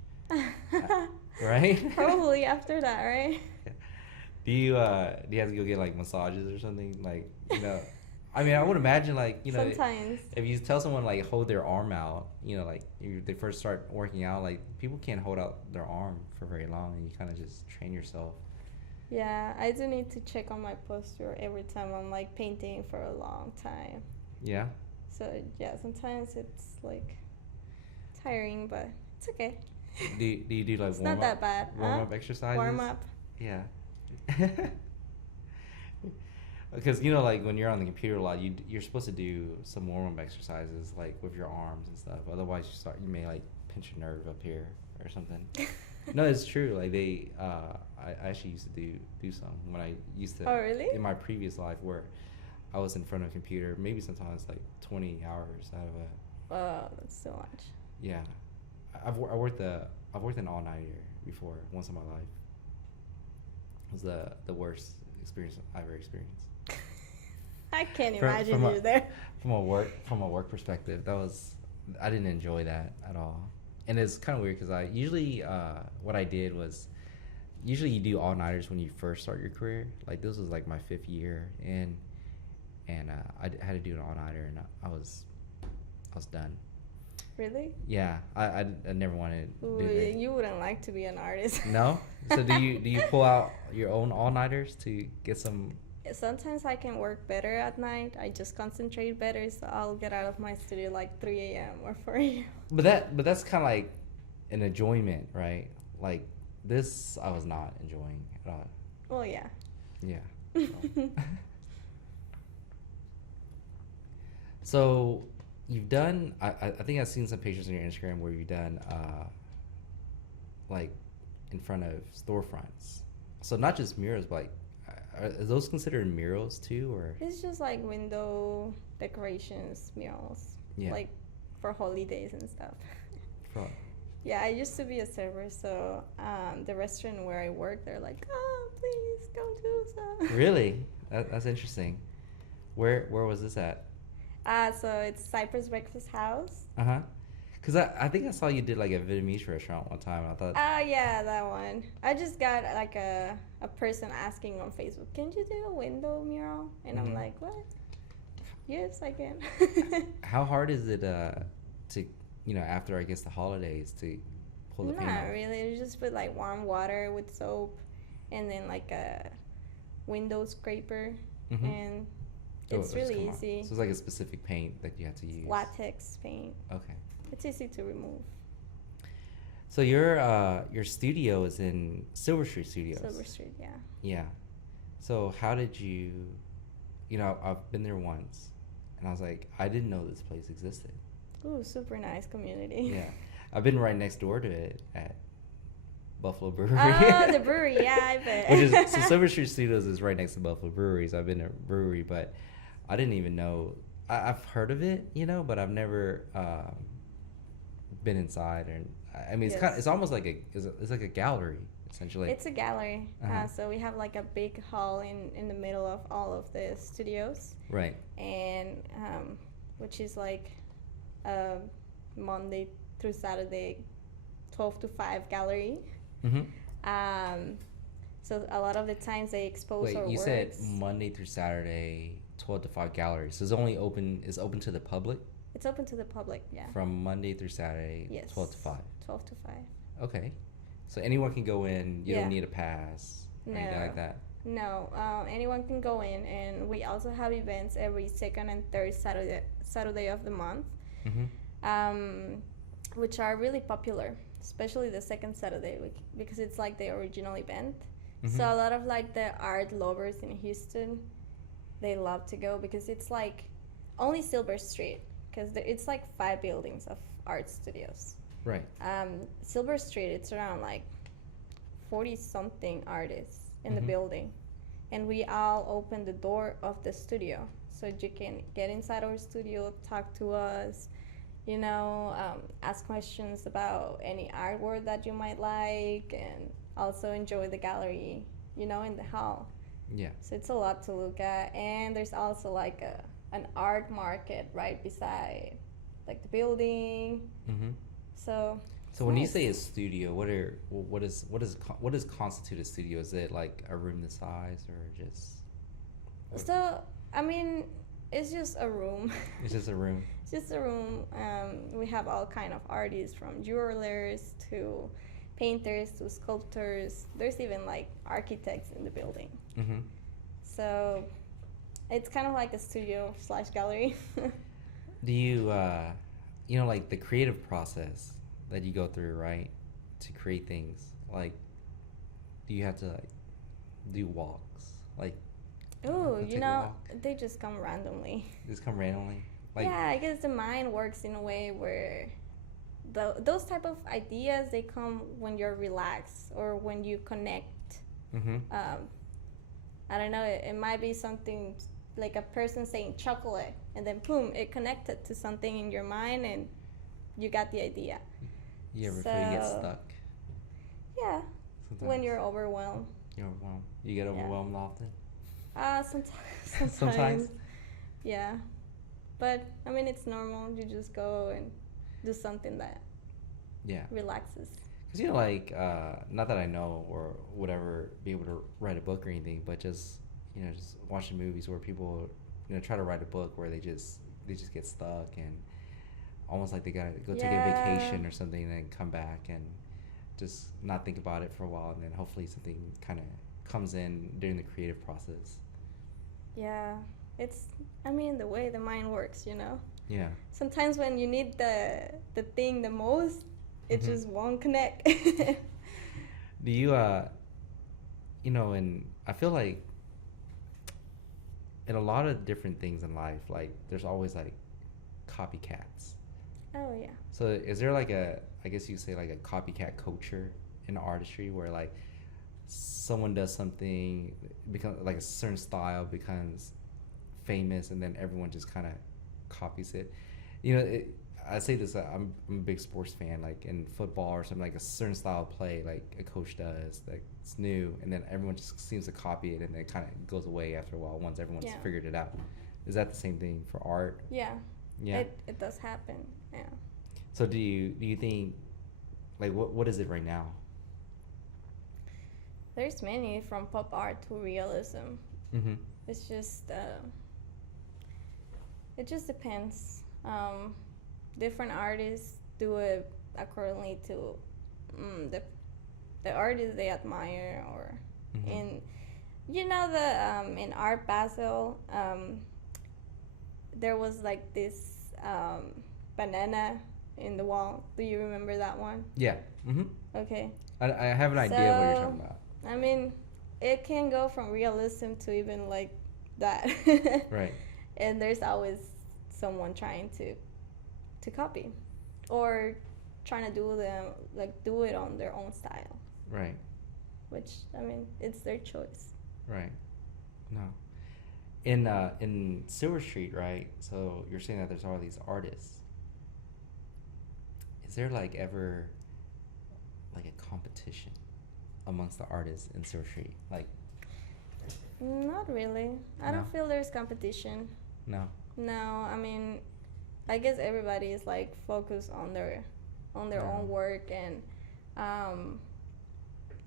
Right? Probably after that, right? Do you have to go get like massages or something? Like, I mean, I would imagine, like, Sometimes. if you tell someone like hold their arm out, like they first start working out, like people can't hold out their arm for very long, and you kind of just train yourself. Yeah, I do need to check on my posture every time I'm like painting for a long time. Yeah. So yeah, sometimes it's like tiring, but it's okay. Do you do like It's not that bad. warm up exercises? Warm up. Yeah. Because like when you're on the computer a lot, you're supposed to do some warm up exercises like with your arms and stuff. Otherwise, you may like pinch a nerve up here or something. No, it's true. Like I actually used to do some when I used to. Oh really? In my previous life, where I was in front of a computer, maybe sometimes like 20 hours out of a. Oh, that's so much. Yeah, I've worked an all-nighter before once in my life. It was the worst experience I've ever experienced. I can't imagine you there. From a work perspective, I didn't enjoy that at all. And it's kind of weird because I usually what I did was, usually you do all-nighters when you first start your career. Like this was like my 5th year, and I had to do an all-nighter, and I was done. Really? Yeah, I never wanted to do that. You wouldn't like to be an artist. No? So do you pull out your own all-nighters to get some? Sometimes I can work better at night. I just concentrate better, so I'll get out of my studio like 3 a.m. or 4 a.m. But that's kind of like an enjoyment, right? Like this, I was not enjoying at all. Well, yeah. Yeah. So you've done. I think I've seen some pictures on your Instagram where you've done like in front of storefronts. So not just murals, but like, are those considered murals too, or? It's just like window decorations, murals. Yeah. Like for holidays and stuff. Right. Yeah, I used to be a server, so the restaurant where I work, they're like, oh, please don't do so. Really? That's interesting. Where was this at? So it's Cypress Breakfast House. Uh-huh. Because I think I saw you did like a Vietnamese restaurant one time. I thought. Yeah, that one. I just got like a person asking on Facebook, can you do a window mural? And I'm like, what? Yes, I can. How hard is it to after I guess the holidays to pull the paint Not off? really. You just put like warm water with soap, and then like a window scraper, Mm-hmm. and Oh, it's it'll just really come off. easy. So it's like a specific paint that you have to use. Latex paint. Okay. It's easy to remove. So your studio is in Silver Street Studios. Silver Street, yeah. Yeah. So how did you? I've been there once, and I was like, I didn't know this place existed. Ooh, super nice community. Yeah, I've been right next door to it at Buffalo Brewery. Oh, the brewery, yeah, I bet. Which is so Silver Street Studios is right next to Buffalo Brewery. So I've been to a brewery, but I didn't even know. I've heard of it, but I've never been inside. And I mean, Yes. it's almost like it's like a gallery essentially. It's a gallery. Uh-huh. So we have like a big hall in the middle of all of the studios, Right. and which is like a Monday through Saturday, 12 to 5 gallery. Mm-hmm. So a lot of the times they expose Wait, our you works. said Monday through Saturday, 12 to 5 galleries. So it's only open to the public It's open to the public, yeah. from Monday through Saturday, Yes. 12 to 5. 12 to 5. Okay. So anyone can go in. You Yeah. don't need a pass or anything like that. No, anyone can go in, and we also have events every second and third Saturday of the month, Mm-hmm. which are really popular, especially the second Saturday because it's like the original event. Mm-hmm. So a lot of like the art lovers in Houston, they love to go because it's like only Silver Street because it's like 5 buildings of art studios. Right. Silver Street, it's around like 40 something artists in the Mhm. building, and we all open the door of the studio so you can get inside our studio, talk to us, ask questions about any artwork that you might like, and also enjoy the gallery, in the hall. Yeah. So it's a lot to look at, and there's also like an art market right beside like the building. Mm-hmm. So when you nice. say a studio, what does constitute a studio? Is it like a room this size or just? So, I mean, it's just a room. It's just a room. It's just a room. We have all kind of artists, from jewelers to painters to sculptors. There's even like architects in the building. Mm-hmm. So it's kind of like a studio / gallery. Do you, like the creative process that you go through, right, to create things? Like, do you have to like do walks? Like, Ooh, take a walk? they just come randomly. Just come randomly? Like, Yeah, I guess the mind works in a way where those type of ideas, they come when you're relaxed or when you connect. Mm-hmm. I don't know, it might be something like a person saying chocolate, and then boom, it connected to something in your mind and you got the idea. You ever feel you get So- stuck? Yeah, Sometimes. when you're overwhelmed. You're overwhelmed. You get Yeah. overwhelmed often? Sometimes. Sometimes? Yeah. But, I mean, it's normal. You just go and do something that Yeah. relaxes. Because, not that I know or would ever be able to write a book or anything, but just, just watching movies where people, try to write a book where they just get stuck and almost like they gotta go take a Yeah. vacation or something and then come back and just not think about it for a while, and then hopefully something kind of comes in during the creative process. Yeah. It's, the way the mind works, Yeah. Sometimes when you need the thing the most, it Mhm. just won't connect. Do you, and I feel like in a lot of different things in life, like there's always like copycats. Oh, yeah. So is there like I guess you say like a copycat culture in artistry where like someone does something, become like a certain style becomes famous, and then everyone just kind of copies it? I say this, I'm a big sports fan, like in football or something, like a certain style of play, like a coach does, that's new, and then everyone just seems to copy it, and then it kind of goes away after a while once everyone's Yeah. figured it out. Is that the same thing for art? Yeah. Yeah. It does happen. Yeah. So do you think, like, what is it right now? There's many, from pop art to realism. Mm-hmm. It's just It just depends. Different artists do it accordingly to the artist they admire, or Mm-hmm. in the in Art Basel, there was like this banana in the wall. Do you remember that one? Yeah. Mm-hmm. Okay. I have an idea of what you're talking about. I mean, it can go from realism to even like that. Right. And there's always someone trying to copy, or trying to do it on their own style. Right. Which, I mean, it's their choice. Right. No. In Silver Street, right? So you're saying that there's all these artists. Is there like ever like a competition amongst the artists in Silver Street? Like, Not really. I No? don't feel there's competition. no. No, I mean, I guess everybody is like focused on their Yeah. own work, and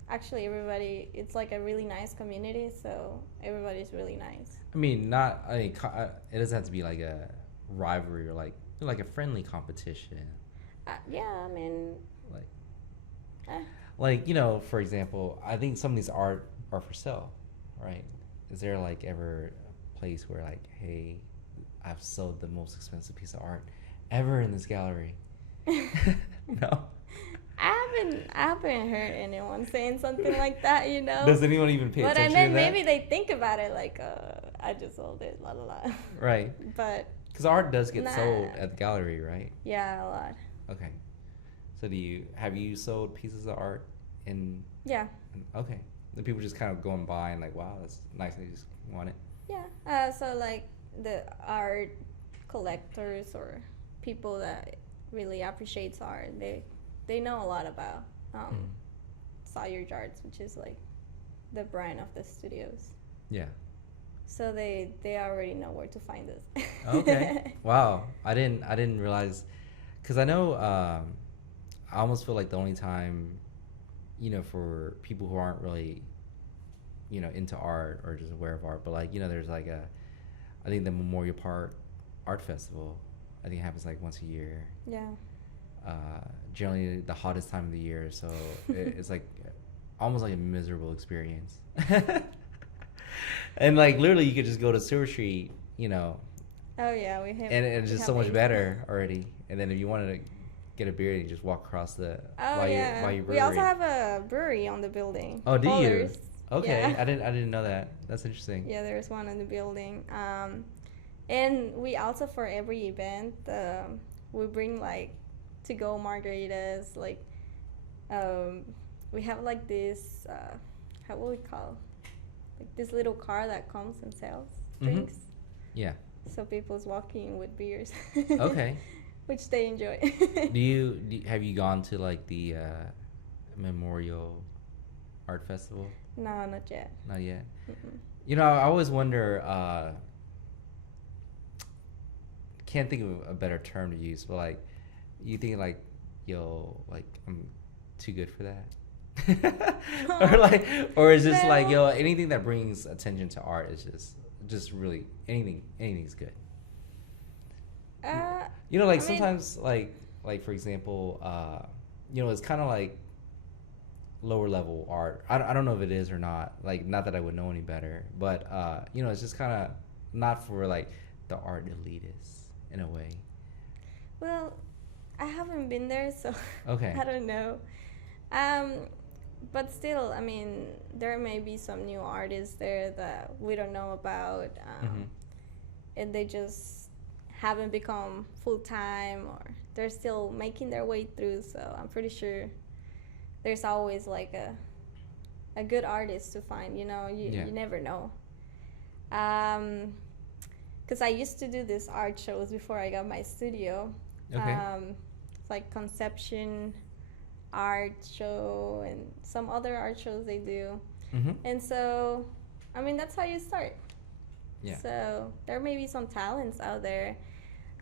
actually everybody, it's like a really nice community, so everybody's really nice. I mean, not. I mean, it doesn't have to be like a rivalry or like a friendly competition. Yeah, I mean, Like, eh, like, you know, for example, I think some of these art are for sale, right? Is there like ever a place where like, hey, I've sold the most expensive piece of art ever in this gallery? No. I haven't heard anyone saying something like that, you know. Does anyone even pay But attention and then to that? maybe they think about it like, I just sold it, la la la. Right. But Because art does get Nah. sold at the gallery, right? yeah, a lot. Okay. So have you sold pieces of art in? Yeah, Okay. The people just kind of going by and like, wow, that's nice. They just want it. yeah. So like the art collectors or people that really appreciates art, they know a lot about Mm. Sawyer Arts, which is like the brand of the studios. Yeah. So they already know where to find us. Okay. Wow. I didn't realize, because I know I almost feel like the only time, you know, for people who aren't really, you know, into art or just aware of art, but like, you know, there's like I think the Memorial Park Art Festival, I think it happens like once a year. Yeah. Generally the hottest time of the year, so it's like almost like a miserable experience. And like literally you could just go to Silver Street, you know, Oh yeah, we have. and it's we just have so much these. better already. And then if you wanted to get a beer, you just walk across the Oh yeah. while you We also have a brewery on the building. Oh, do you? Colors. Okay, Yeah. I didn't know that. That's interesting. Yeah, there's one in the building. And we also, for every event, we bring like to go margaritas. Like, we have like this. How will we call? Like this little car that comes and sells Mhm. drinks. Yeah. So people's walking with beers. Okay. Which they enjoy. Have you gone to like the Memorial Art Festival? No, not yet. Not yet. Mm-mm. You know, I always wonder. Can't think of a better term to use, but like, you think like, yo, like I'm too good for that, or like, or is just like, yo, anything that brings attention to art is just really anything's good. You know, like I mean- sometimes like for example, you know, it's kind of like lower level art. I don't know if it is or not. Like, not that I would know any better, but you know, it's just kind of not for like the art elitists in a way. Well, I haven't been there, so Okay. I don't know. But still, I mean, there may be some new artists there that we don't know about, Mhm. and they just haven't become full time, or they're still making their way through. So I'm pretty sure there's always like a good artist to find. You know, Yeah. you never know. Because I used to do these art shows before I got my studio. Okay. It's like conception art show and some other art shows they do. Mhm. And so, I mean, that's how you start. Yeah. So there may be some talents out there.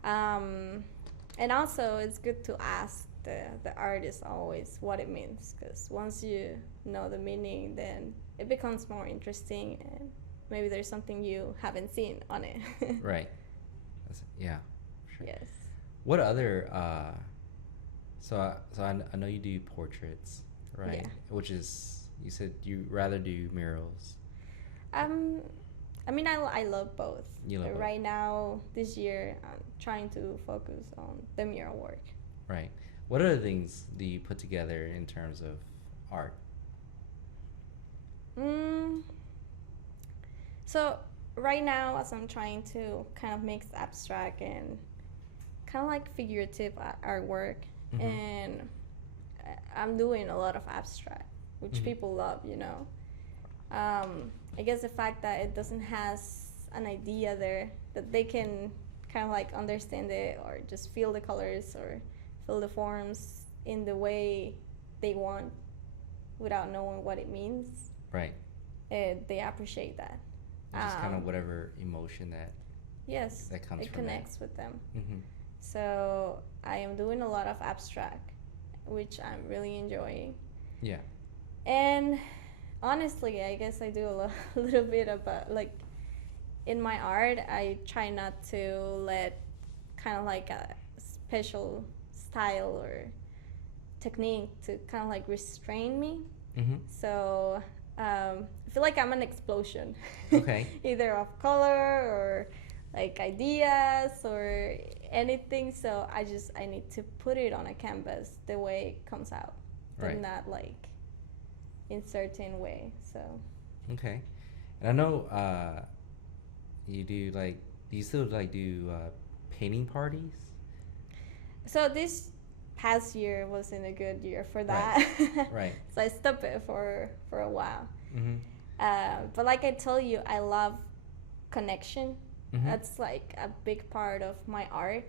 And also, it's good to ask the artist always what it means, because once you know the meaning, then it becomes more interesting, and maybe there's something you haven't seen on it. Right. Yeah, sure. Yes. What other? I know you do portraits, right? Yeah. Which is you said you rather do murals. Um, I mean, I love both. You love But both. right now, this year, I'm trying to focus on the mural work. Right. What other things do you put together in terms of art? Mm, so right now, as I'm trying to kind of mix abstract and kind of like figurative artwork, Mm-hmm. and I'm doing a lot of abstract, which Mm-hmm. people love, you know. I guess the fact that it doesn't has an idea there that they can kind of like understand it or just feel the colors or feel the forms in the way they want without knowing what it means. Right. They appreciate that. Just kind of whatever emotion Yes, that comes it from connects with them. it. Mm-hmm. So I am doing a lot of abstract, which I'm really enjoying. Yeah. And honestly, I guess I do a little bit about like in my art. I try not to let kind of like a special style or technique to kind of like restrain me. Mm-hmm. So I feel like I'm an explosion. Okay. Either of color or like ideas or anything. So I need to put it on a canvas the way it comes out, but Right. not like in certain way. So Okay. And I know you do like do you still like do painting parties? so this past year wasn't a good year for Right. that. Right. So I stopped it for a while. Mm-hmm. But like I told you, I love connection. Mm-hmm. That's like a big part of my art.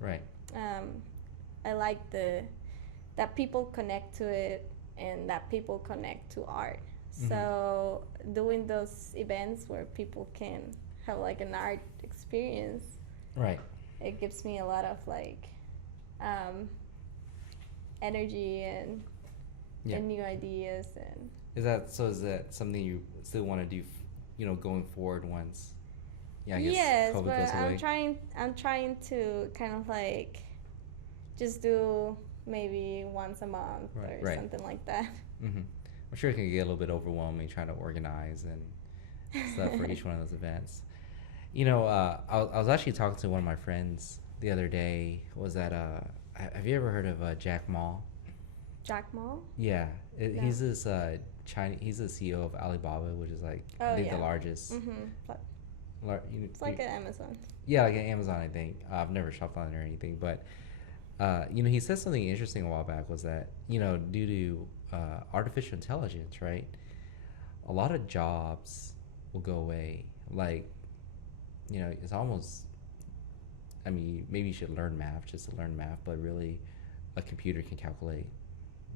Right. I like that people connect to it and that people connect to art. Mhm. So doing those events where people can have like an art experience, Right. it gives me a lot of like energy and Yeah. and new ideas and Is that something you still want to do, going forward once? Yeah, I guess yes, COVID but goes away. I'm trying to kind of like just do maybe once a month Right, or right. something like that. Mm-hmm. I'm sure it can get a little bit overwhelming trying to organize and stuff for each one of those events. I was actually talking to one of my friends the other day. Was that have you ever heard of Jack Ma? Jack Mall? Yeah, No. he's this Chinese. He's the CEO of Alibaba, which is like I Oh think yeah. the largest. Mm-hmm. It's like an Amazon. Yeah, like an Amazon. I think I've never shopped on it or anything, but he said something interesting a while back. Was that due to artificial intelligence, right? A lot of jobs will go away. Like, it's almost. I mean, maybe you should learn math just to learn math, but really, a computer can calculate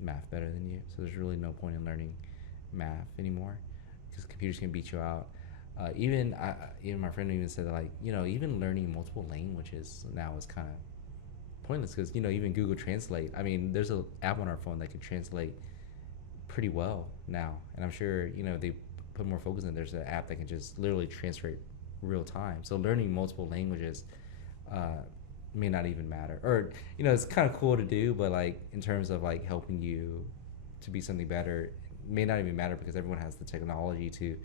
math better than you. So there's really no point in learning math anymore because computers can beat you out. Even my friend even said that, like, even learning multiple languages now is kind of pointless because even Google Translate. I mean, there's an app on our phone that can translate pretty well now, and I'm sure they put more focus in. There's an app that can just literally translate real time. So learning multiple languages may not even matter, or it's kind of cool to do, but like in terms of like helping you to be something better, it may not even matter because everyone has the technology to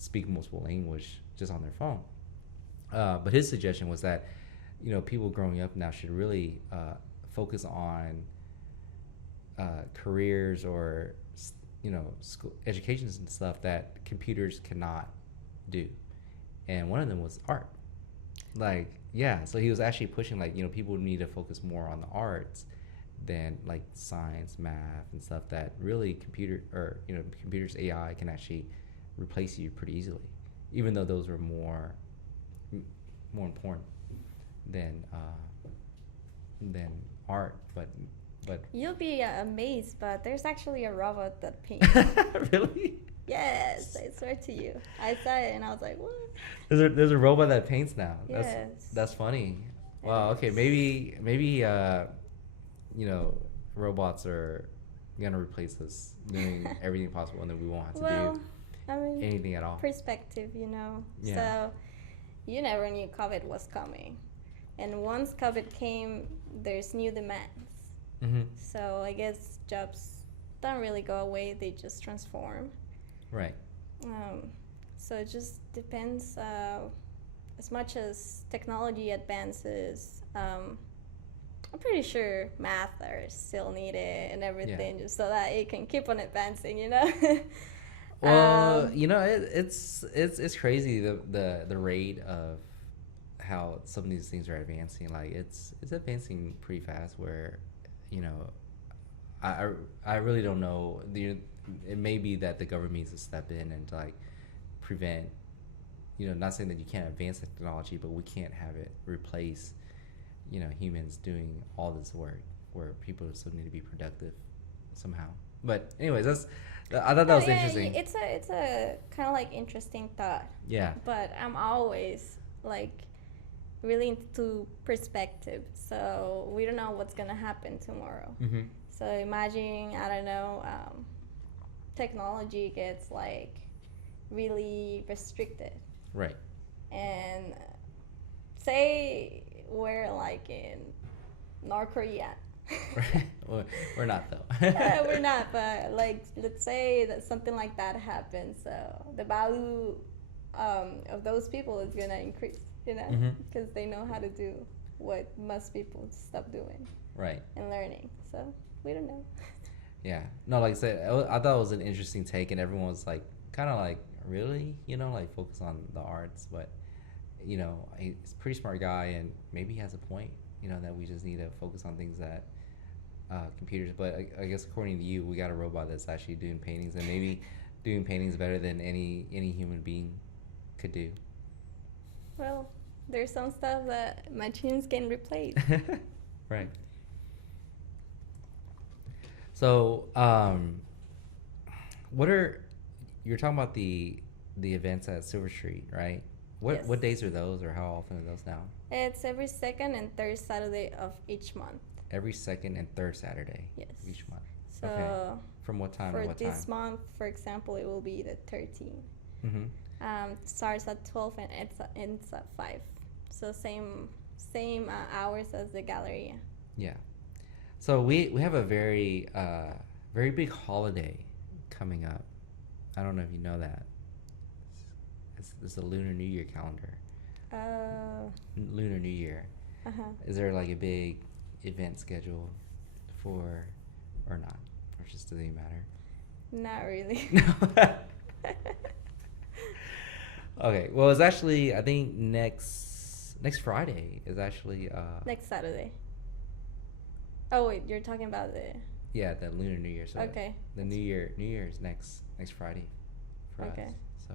speak multiple language just on their phone. But his suggestion was that people growing up now should really focus on careers or school educations and stuff that computers cannot do, and one of them was art. Like, yeah, so he was actually pushing like people need to focus more on the arts than like science, math, and stuff that really computers, AI can actually replace you pretty easily, even though those are more important than art. But You'll be amazed, but there's actually a robot that paints. really, Yes, I swear to you. I saw it and I was like, what? there's a robot that paints now. Yes. That's funny. Wow. Okay. Maybe robots are gonna replace us doing everything possible, and then we won't have to Well, do I mean, anything at all. perspective, you know. Yeah. So, you never knew COVID was coming. And once COVID came, there's new demands. Mm-hmm. So I guess jobs don't really go away; they just transform. Right. Um, so it just depends. As much as technology advances, I'm pretty sure math are still needed and everything, just so that it can keep on advancing. You know. Well, it's crazy the rate of how some of these things are advancing. Like it's advancing pretty fast. Where, you know, I really don't know. It may be that the government needs to step in and like prevent. Not saying that you can't advance technology, but we can't have it replace, humans doing all this work where people still need to be productive somehow. But anyways, I thought that was interesting. It's a kind of like interesting thought. Yeah. But I'm always like really into perspective, so we don't know what's gonna happen tomorrow. Mm-hmm. So imagine, I don't know, technology gets like really restricted. Right. And say we're like in North Korea. Right. Well, we're not though. We're not, but like let's say that something like that happens. So the value of those people is gonna increase, because they know how to do what most people stop doing. Right. And learning. So we don't know. Yeah. No, like I said, I thought it was an interesting take, and everyone was like, kind of like, really, like focus on the arts, but he's a pretty smart guy, and maybe he has a point, that we just need to focus on things that computers. But I guess according to you, we got a robot that's actually doing paintings, and maybe doing paintings better than any human being could do. Well, there's some stuff that machines can replace. Right. So, you're talking about the events at Silver Street, right? Yes. What days are those, or how often are those now? It's every second and third Saturday of each month. Every second and third Saturday. Yes. Of each month. So okay. From what time for to what time? this month, for example, it will be the 13th. Mm-hmm. Starts at 12 and ends at 5. So same hours as the Galleria. Yeah. So we have a very very big holiday coming up. I don't know if you know that. It's the Lunar New Year calendar. Lunar New Year. Uh-huh. Is there like a big event scheduled for, or not? Or just doesn't even matter? Not really. No. Okay. Well, it's actually, I think next Friday is actually next Saturday. Oh wait, you're talking about the... Yeah, the Lunar New Year. So okay. The New Year is next Friday for us. Okay. So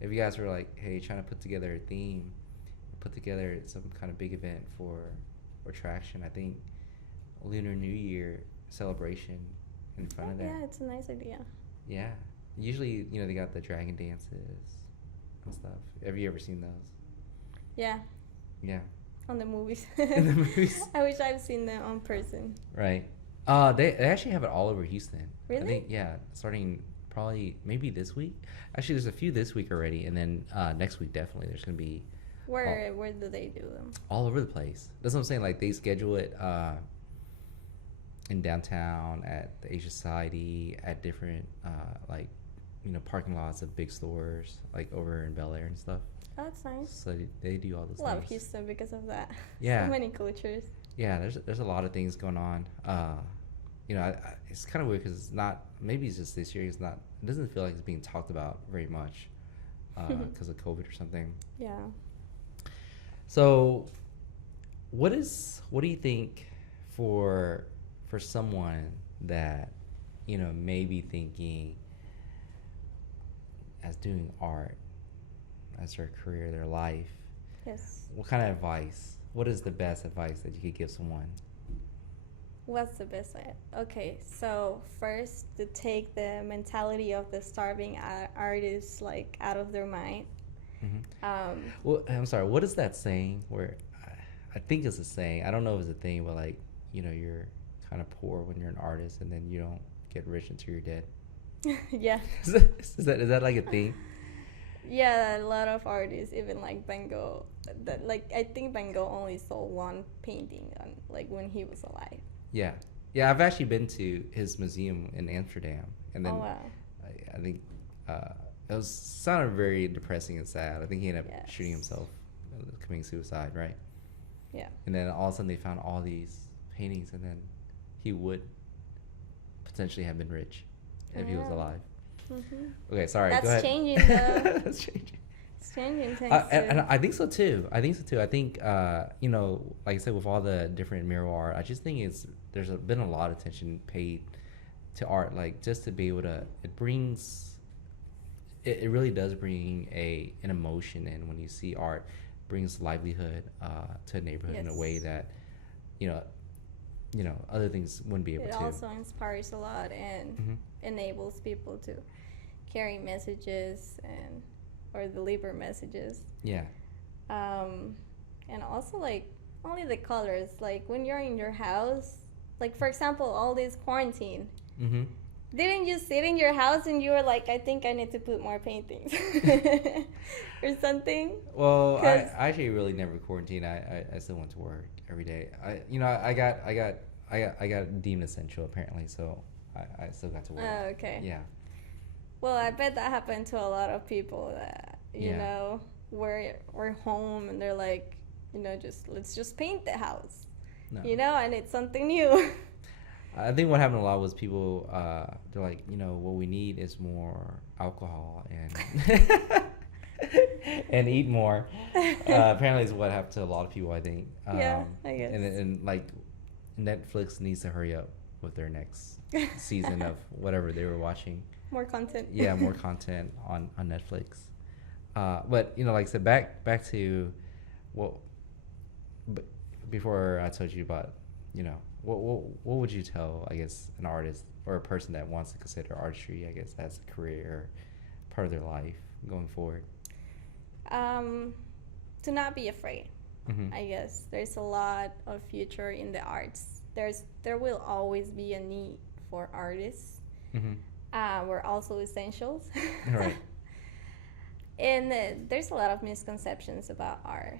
if you guys were like, hey, trying to put together a theme, put together some kind of big event for traction, I think Lunar New Year celebration in front of that. Yeah, it's a nice idea. Yeah. Usually, they got the dragon dances and stuff. Have you ever seen those? Yeah. Yeah. On the movies. In the movies. I wish I've seen them on person. Right. They actually have it all over Houston. Really? I think, yeah, starting probably maybe this week. Actually, there's a few this week already, and then next week definitely there's going to be... Where do they do them? All over the place. That's what I'm saying. Like, they schedule it in downtown, at the Asia Society, at different, parking lots of big stores, like over in Bel Air and stuff. Oh, that's nice. So they do all those Love things. Houston because of that. Yeah. So many cultures. Yeah, there's a lot of things going on. It's kind of weird because it's not, maybe it's just this year, it doesn't feel like it's being talked about very much because of COVID or something. Yeah. So what do you think for someone that, may be thinking as doing art as their career, their life? Yes. What kind of advice? What is the best advice that you could give someone? What's the best way? Okay, so first, to take the mentality of the starving artist like out of their mind. Mm-hmm. Well, I'm sorry. What is that saying? Where I think it's a saying. I don't know if it's a thing, but like, you're kind of poor when you're an artist, and then you don't get rich until you're dead. Yeah. Is that like a thing? Yeah, a lot of artists, even like Van Gogh. That like I think Van Gogh only sold one painting on like when he was alive. Yeah, yeah. I've actually been to his museum in Amsterdam, and Oh then wow. I think uh, it was sounded very depressing and sad. I think he ended up shooting Yes. himself, committing suicide, right? Yeah. And then all of a sudden they found all these paintings, and then he would potentially have been rich if he was Yeah. alive. Mhm. Okay, sorry. Go That's ahead. changing though. That's changing. It's changing things And too. I think so too. I think so too. I think you know, like I said, with all the different mural art, I just think been a lot of attention paid to art, like just to be able to. It really does bring an emotion, and when you see art, brings livelihood to a neighborhood in a way Yes. that you know other things wouldn't be able It to. also inspires a lot and Hmm. enables people to carry messages and or deliver messages. Yeah. Um, and also like only the colors. Like when you're in your house, like for example, all this quarantine. Hmm. Didn't you sit in your house and you were like, I think I need to put more paintings or something? Well, I 'Cause- I actually really never quarantined. I still went to work every day. I got deemed essential apparently, so I still got to work. Oh, okay. Yeah. Well, I bet that happened to a lot of people that you Yeah. know were home and they're like, just let's just paint the house, No. and it's something new. I think what happened a lot was people they're like, what we need is more alcohol and and eat more. Apparently, is what happened to a lot of people. I think. Yeah, I guess. And like, Netflix needs to hurry up with their next season of whatever they were watching. More content. Yeah, more content on Netflix. But like I said, back to what. But before I told you about, what would you tell, I guess, an artist or a person that wants to consider artistry, I guess, as a career, part of their life going forward? To not be afraid. Mm-hmm. I guess there's a lot of future in the arts. There will always be a need for artists. Mm-hmm. We're also essentials. Right. And there's a lot of misconceptions about art.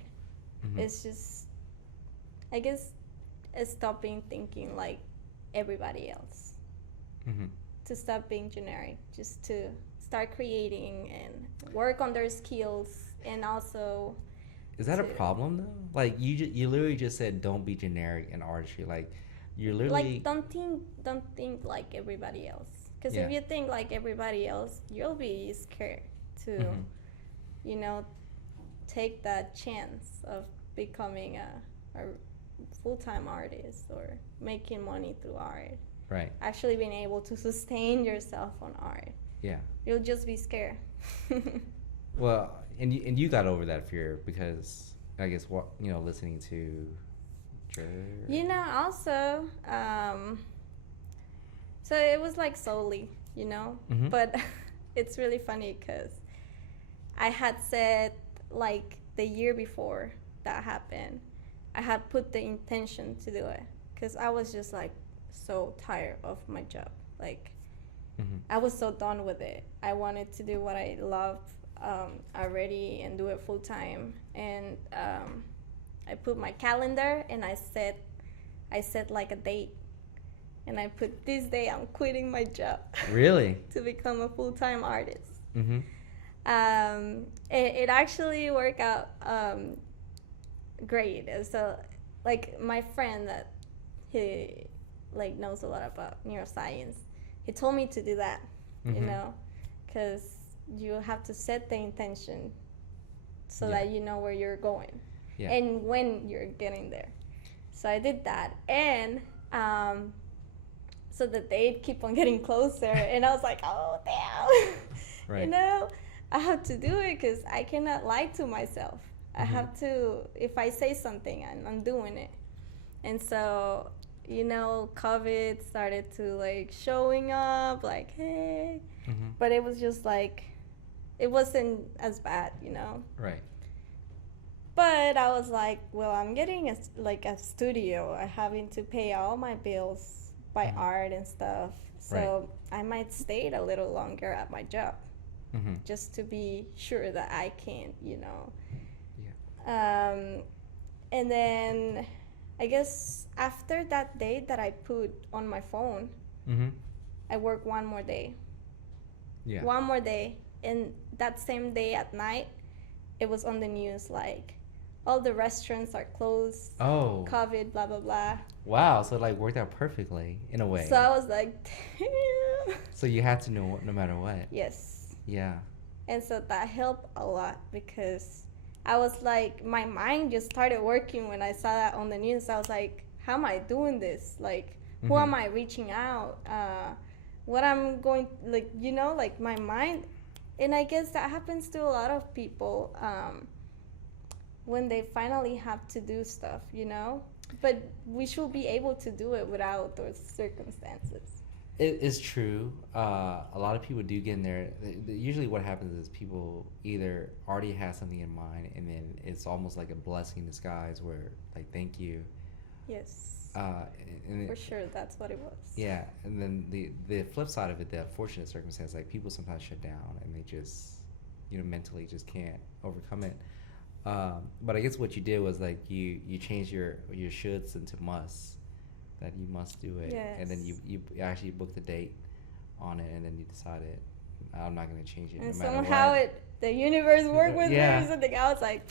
Mm-hmm. It's just, I guess, stopping thinking like everybody else. Mm-hmm. To stop being generic, just to start creating and work on their skills, and also. Is that a problem though? Like you literally just said, don't be generic in artistry. Like you're literally Like don't think like everybody else. Because Yeah. if you think like everybody else, you'll be scared to, Mhm. take that chance of becoming a full-time artist or making money through art. right. Actually being able to sustain yourself on art. Yeah. You'll just be scared. Well, and you got over that fear because I guess listening to. Also, so it was like solely, Mhm. but it's really funny because I had said like the year before that happened, I had put the intention to do it because I was just like so tired of my job. Like Mhm. I was so done with it. I wanted to do what I love already and do it full time. And I put my calendar and I set like a date. And I put this day I'm quitting my job Really. to become a full-time artist. Mhm. It actually worked out great. So like my friend that he like knows a lot about neuroscience, he told me to do that, Mhm. because you have to set the intention so Yeah. that you know where you're going Yeah. and when you're getting there. So I did that, and so the date keep on getting closer, and I was like, oh damn, Right. I have to do it because I cannot lie to myself. I Mhm. have to. If I say something, I'm doing it. And so, COVID started to like showing up, like, hey, Mhm. but it was just like, it wasn't as bad, Right. But I was like, well, I'm getting a studio. I'm having to pay all my bills by Mhm. art and stuff. So I might stay a little longer at my job. just to be sure that I can, Yeah. And then I guess after that day that I put on my phone, Mm-hmm. I work one more day. Yeah. One more day. And that same day at night, it was on the news like all the restaurants are closed. Oh. COVID, blah, blah, blah. Wow. So it like worked out perfectly in a way. So I was like, damn. So you had to know no matter what. Yes. Yeah. And so that helped a lot because I was like, my mind just started working when I saw that on the news. I was like, how am I doing this? Like, who am I reaching out? What I'm going, like, like my mind. And I guess that happens to a lot of people when they finally have to do stuff, But we should be able to do it without those circumstances. It is true. A lot of people do get in there. Usually, what happens is people either already have something in mind, and then it's almost like a blessing in disguise, where like, thank you. Yes. And For sure, that's what it was. Yeah, and then the flip side of it, the unfortunate circumstance, like people sometimes shut down and they just, mentally just can't overcome it. But I guess what you did was like you changed your shoulds into musts. That you must do it, Yes. and then you actually booked a date on it, and then you decided I'm not going to change it. And no matter somehow what. the universe worked with Yeah. me or something. I was like,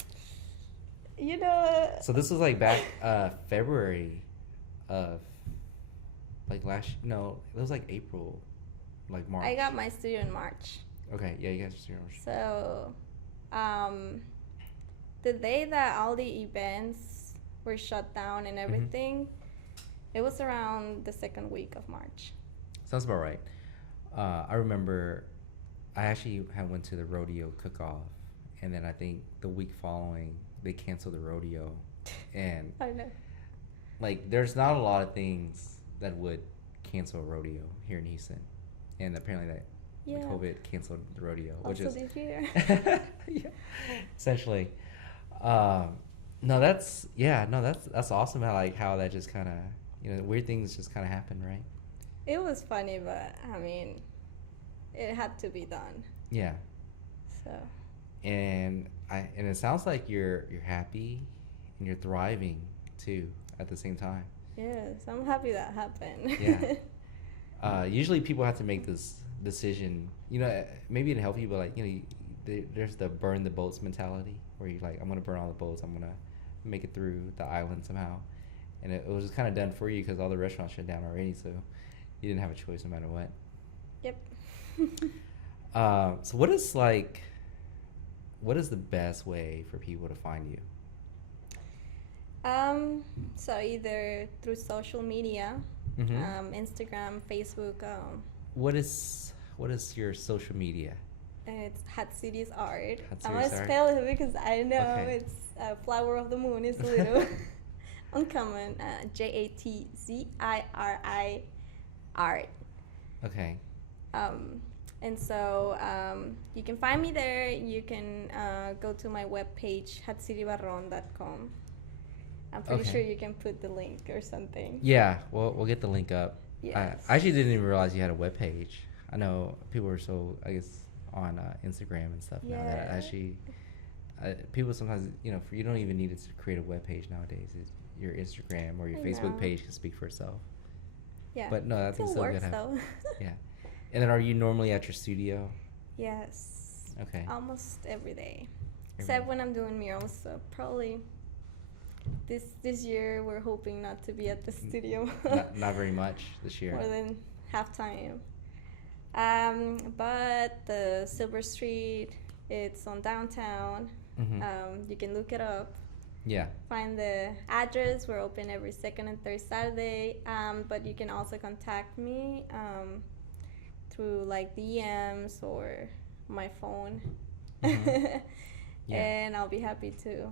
So this was like back February of like no, it was like April, like March. I got my studio in March. Okay, yeah, you got your studio in March. So, the day that all the events were shut down and everything, it was around the second week of March. Sounds about right. I remember I actually went to the rodeo cook-off, and then I think the week following they canceled the rodeo, and I know. like there's not a lot of things that would cancel a rodeo here in Houston, and apparently that Yeah. COVID canceled the rodeo, which Also is this year. yeah, essentially. That's awesome. How that just kind of weird things just kind of happen, right? It was funny, but I mean, it had to be done. Yeah. So. And it sounds like you're happy and you're thriving too at the same time. Yes, I'm happy that happened. Yeah. Usually people have to make this decision. Maybe to help you, but there's the burn the boats mentality where you're like, I'm gonna burn all the boats. I'm gonna make it through the island somehow. And it was just kind of done for you because all the restaurants shut down already, so you didn't have a choice no matter what. Yep. So what is the best way for people to find you? So either through social media, Instagram, Facebook. What is your social media? It's Jatziri's art. Jatziri's I'm gonna art? spell it because I know Okay. it's flower of the moon. It's a little uncommon. Jatziri art. Okay. And so you can find me there. You can go to my webpage, jatziribarron.com. I'm pretty Okay. sure you can put the link or something. Yeah, we'll get the link up. Yes. I actually didn't even realize you had a webpage. I know people are so, I guess, on Instagram and stuff now that Yeah. actually people sometimes, you don't even need to create a webpage nowadays. Your Instagram or your I Facebook know. page can speak for itself. Yeah. But no, that Still thing's so works good. though. Yeah. And then are you normally at your studio? Yes. Okay. Almost every day. Every Except day. when I'm doing murals, so probably this year we're hoping not to be at the studio. Not very much this year. More than half time. But the Silver Street, it's on downtown. You can look it up. Yeah. Find the address. We're open every second and third Saturday. But you can also contact me through like DMs or my phone. Yeah. And I'll be happy to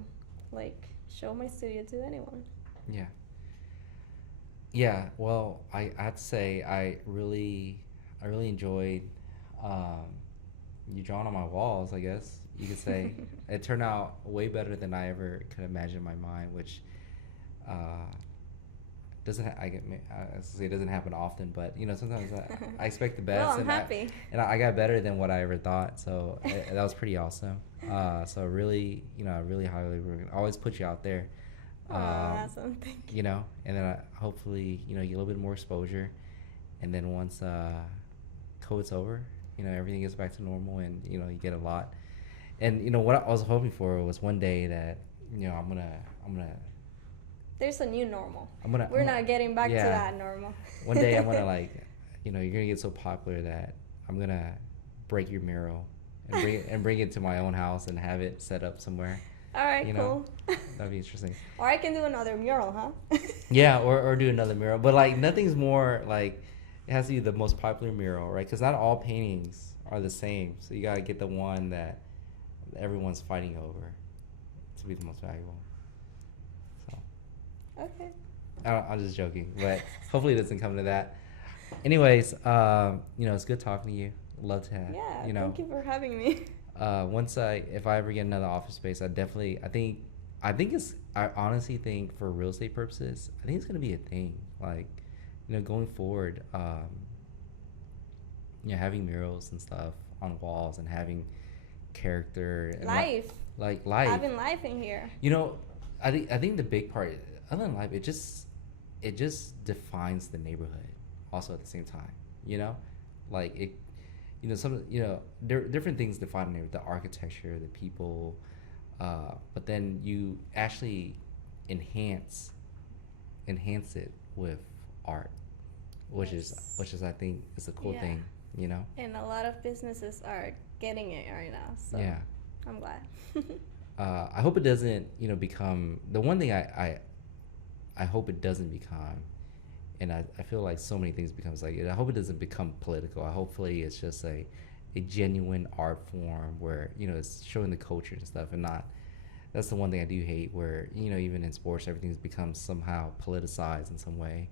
like show my studio to anyone. Yeah. Yeah. Well, I have to say I really enjoyed you drawing on my walls, I guess you could say. It turned out way better than I ever could imagine in my mind, which doesn't I get I say it doesn't happen often, but sometimes I expect the Well, best, I'm happy. I got better than what I ever thought. So that was pretty awesome. So really, I really highly recommend. Always put you out there. Oh, awesome. Thank you. And then hopefully you get a little bit more exposure, and then once COVID's over, everything gets back to normal, and you get a lot. And what I was hoping for was one day that I'm gonna There's a new normal. We're not getting back to that normal. One day I'm gonna you're gonna get so popular that I'm gonna break your mural and bring it to my own house and have it set up somewhere. All right, cool. That'd be interesting. Or I can do another mural, huh? Yeah, or do another mural, but nothing's more it has to be the most popular mural, right? Because not all paintings are the same, so you gotta get the one that everyone's fighting over to be the most valuable. So. Okay. I'm just joking, but hopefully it doesn't come to that. Anyways, it's good talking to you. Love to have. Yeah. Thank you for having me. If I ever get another office space, I honestly think for real estate purposes, I think it's gonna be a thing. Going forward, having murals and stuff on walls and having character and life. Life. Having life in here. I think the big part, other than life, it just defines the neighborhood. Also at the same time, different things define the neighborhood, the architecture, the people, but then you actually enhance it with art, which is I think is a cool thing, And a lot of businesses are getting it right now, so yeah, I'm glad. I hope it doesn't become the one thing I hope it doesn't become, and I feel like so many things becomes I hope it doesn't become political. Hopefully it's just a genuine art form where it's showing the culture and stuff, and not. That's the one thing I do hate, where even in sports everything's become somehow politicized in some way.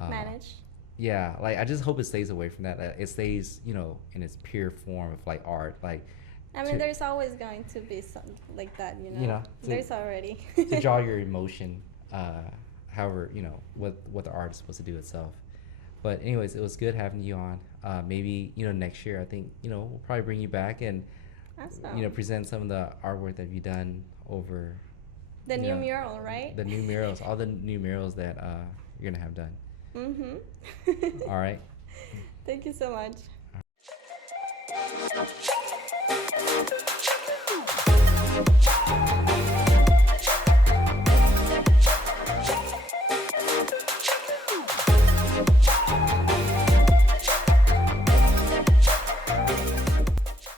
Managed. Yeah, I just hope it stays away from that. It stays in its pure form of art. There's always going to be something like that, there's already to draw your emotion, however what the art is supposed to do itself. But anyways, it was good having you on. Maybe next year I think we'll probably bring you back and awesome. Present some of the artwork that you've done over the new mural, right? The new murals, all the new murals that you're gonna have done. All right. Thank you so much.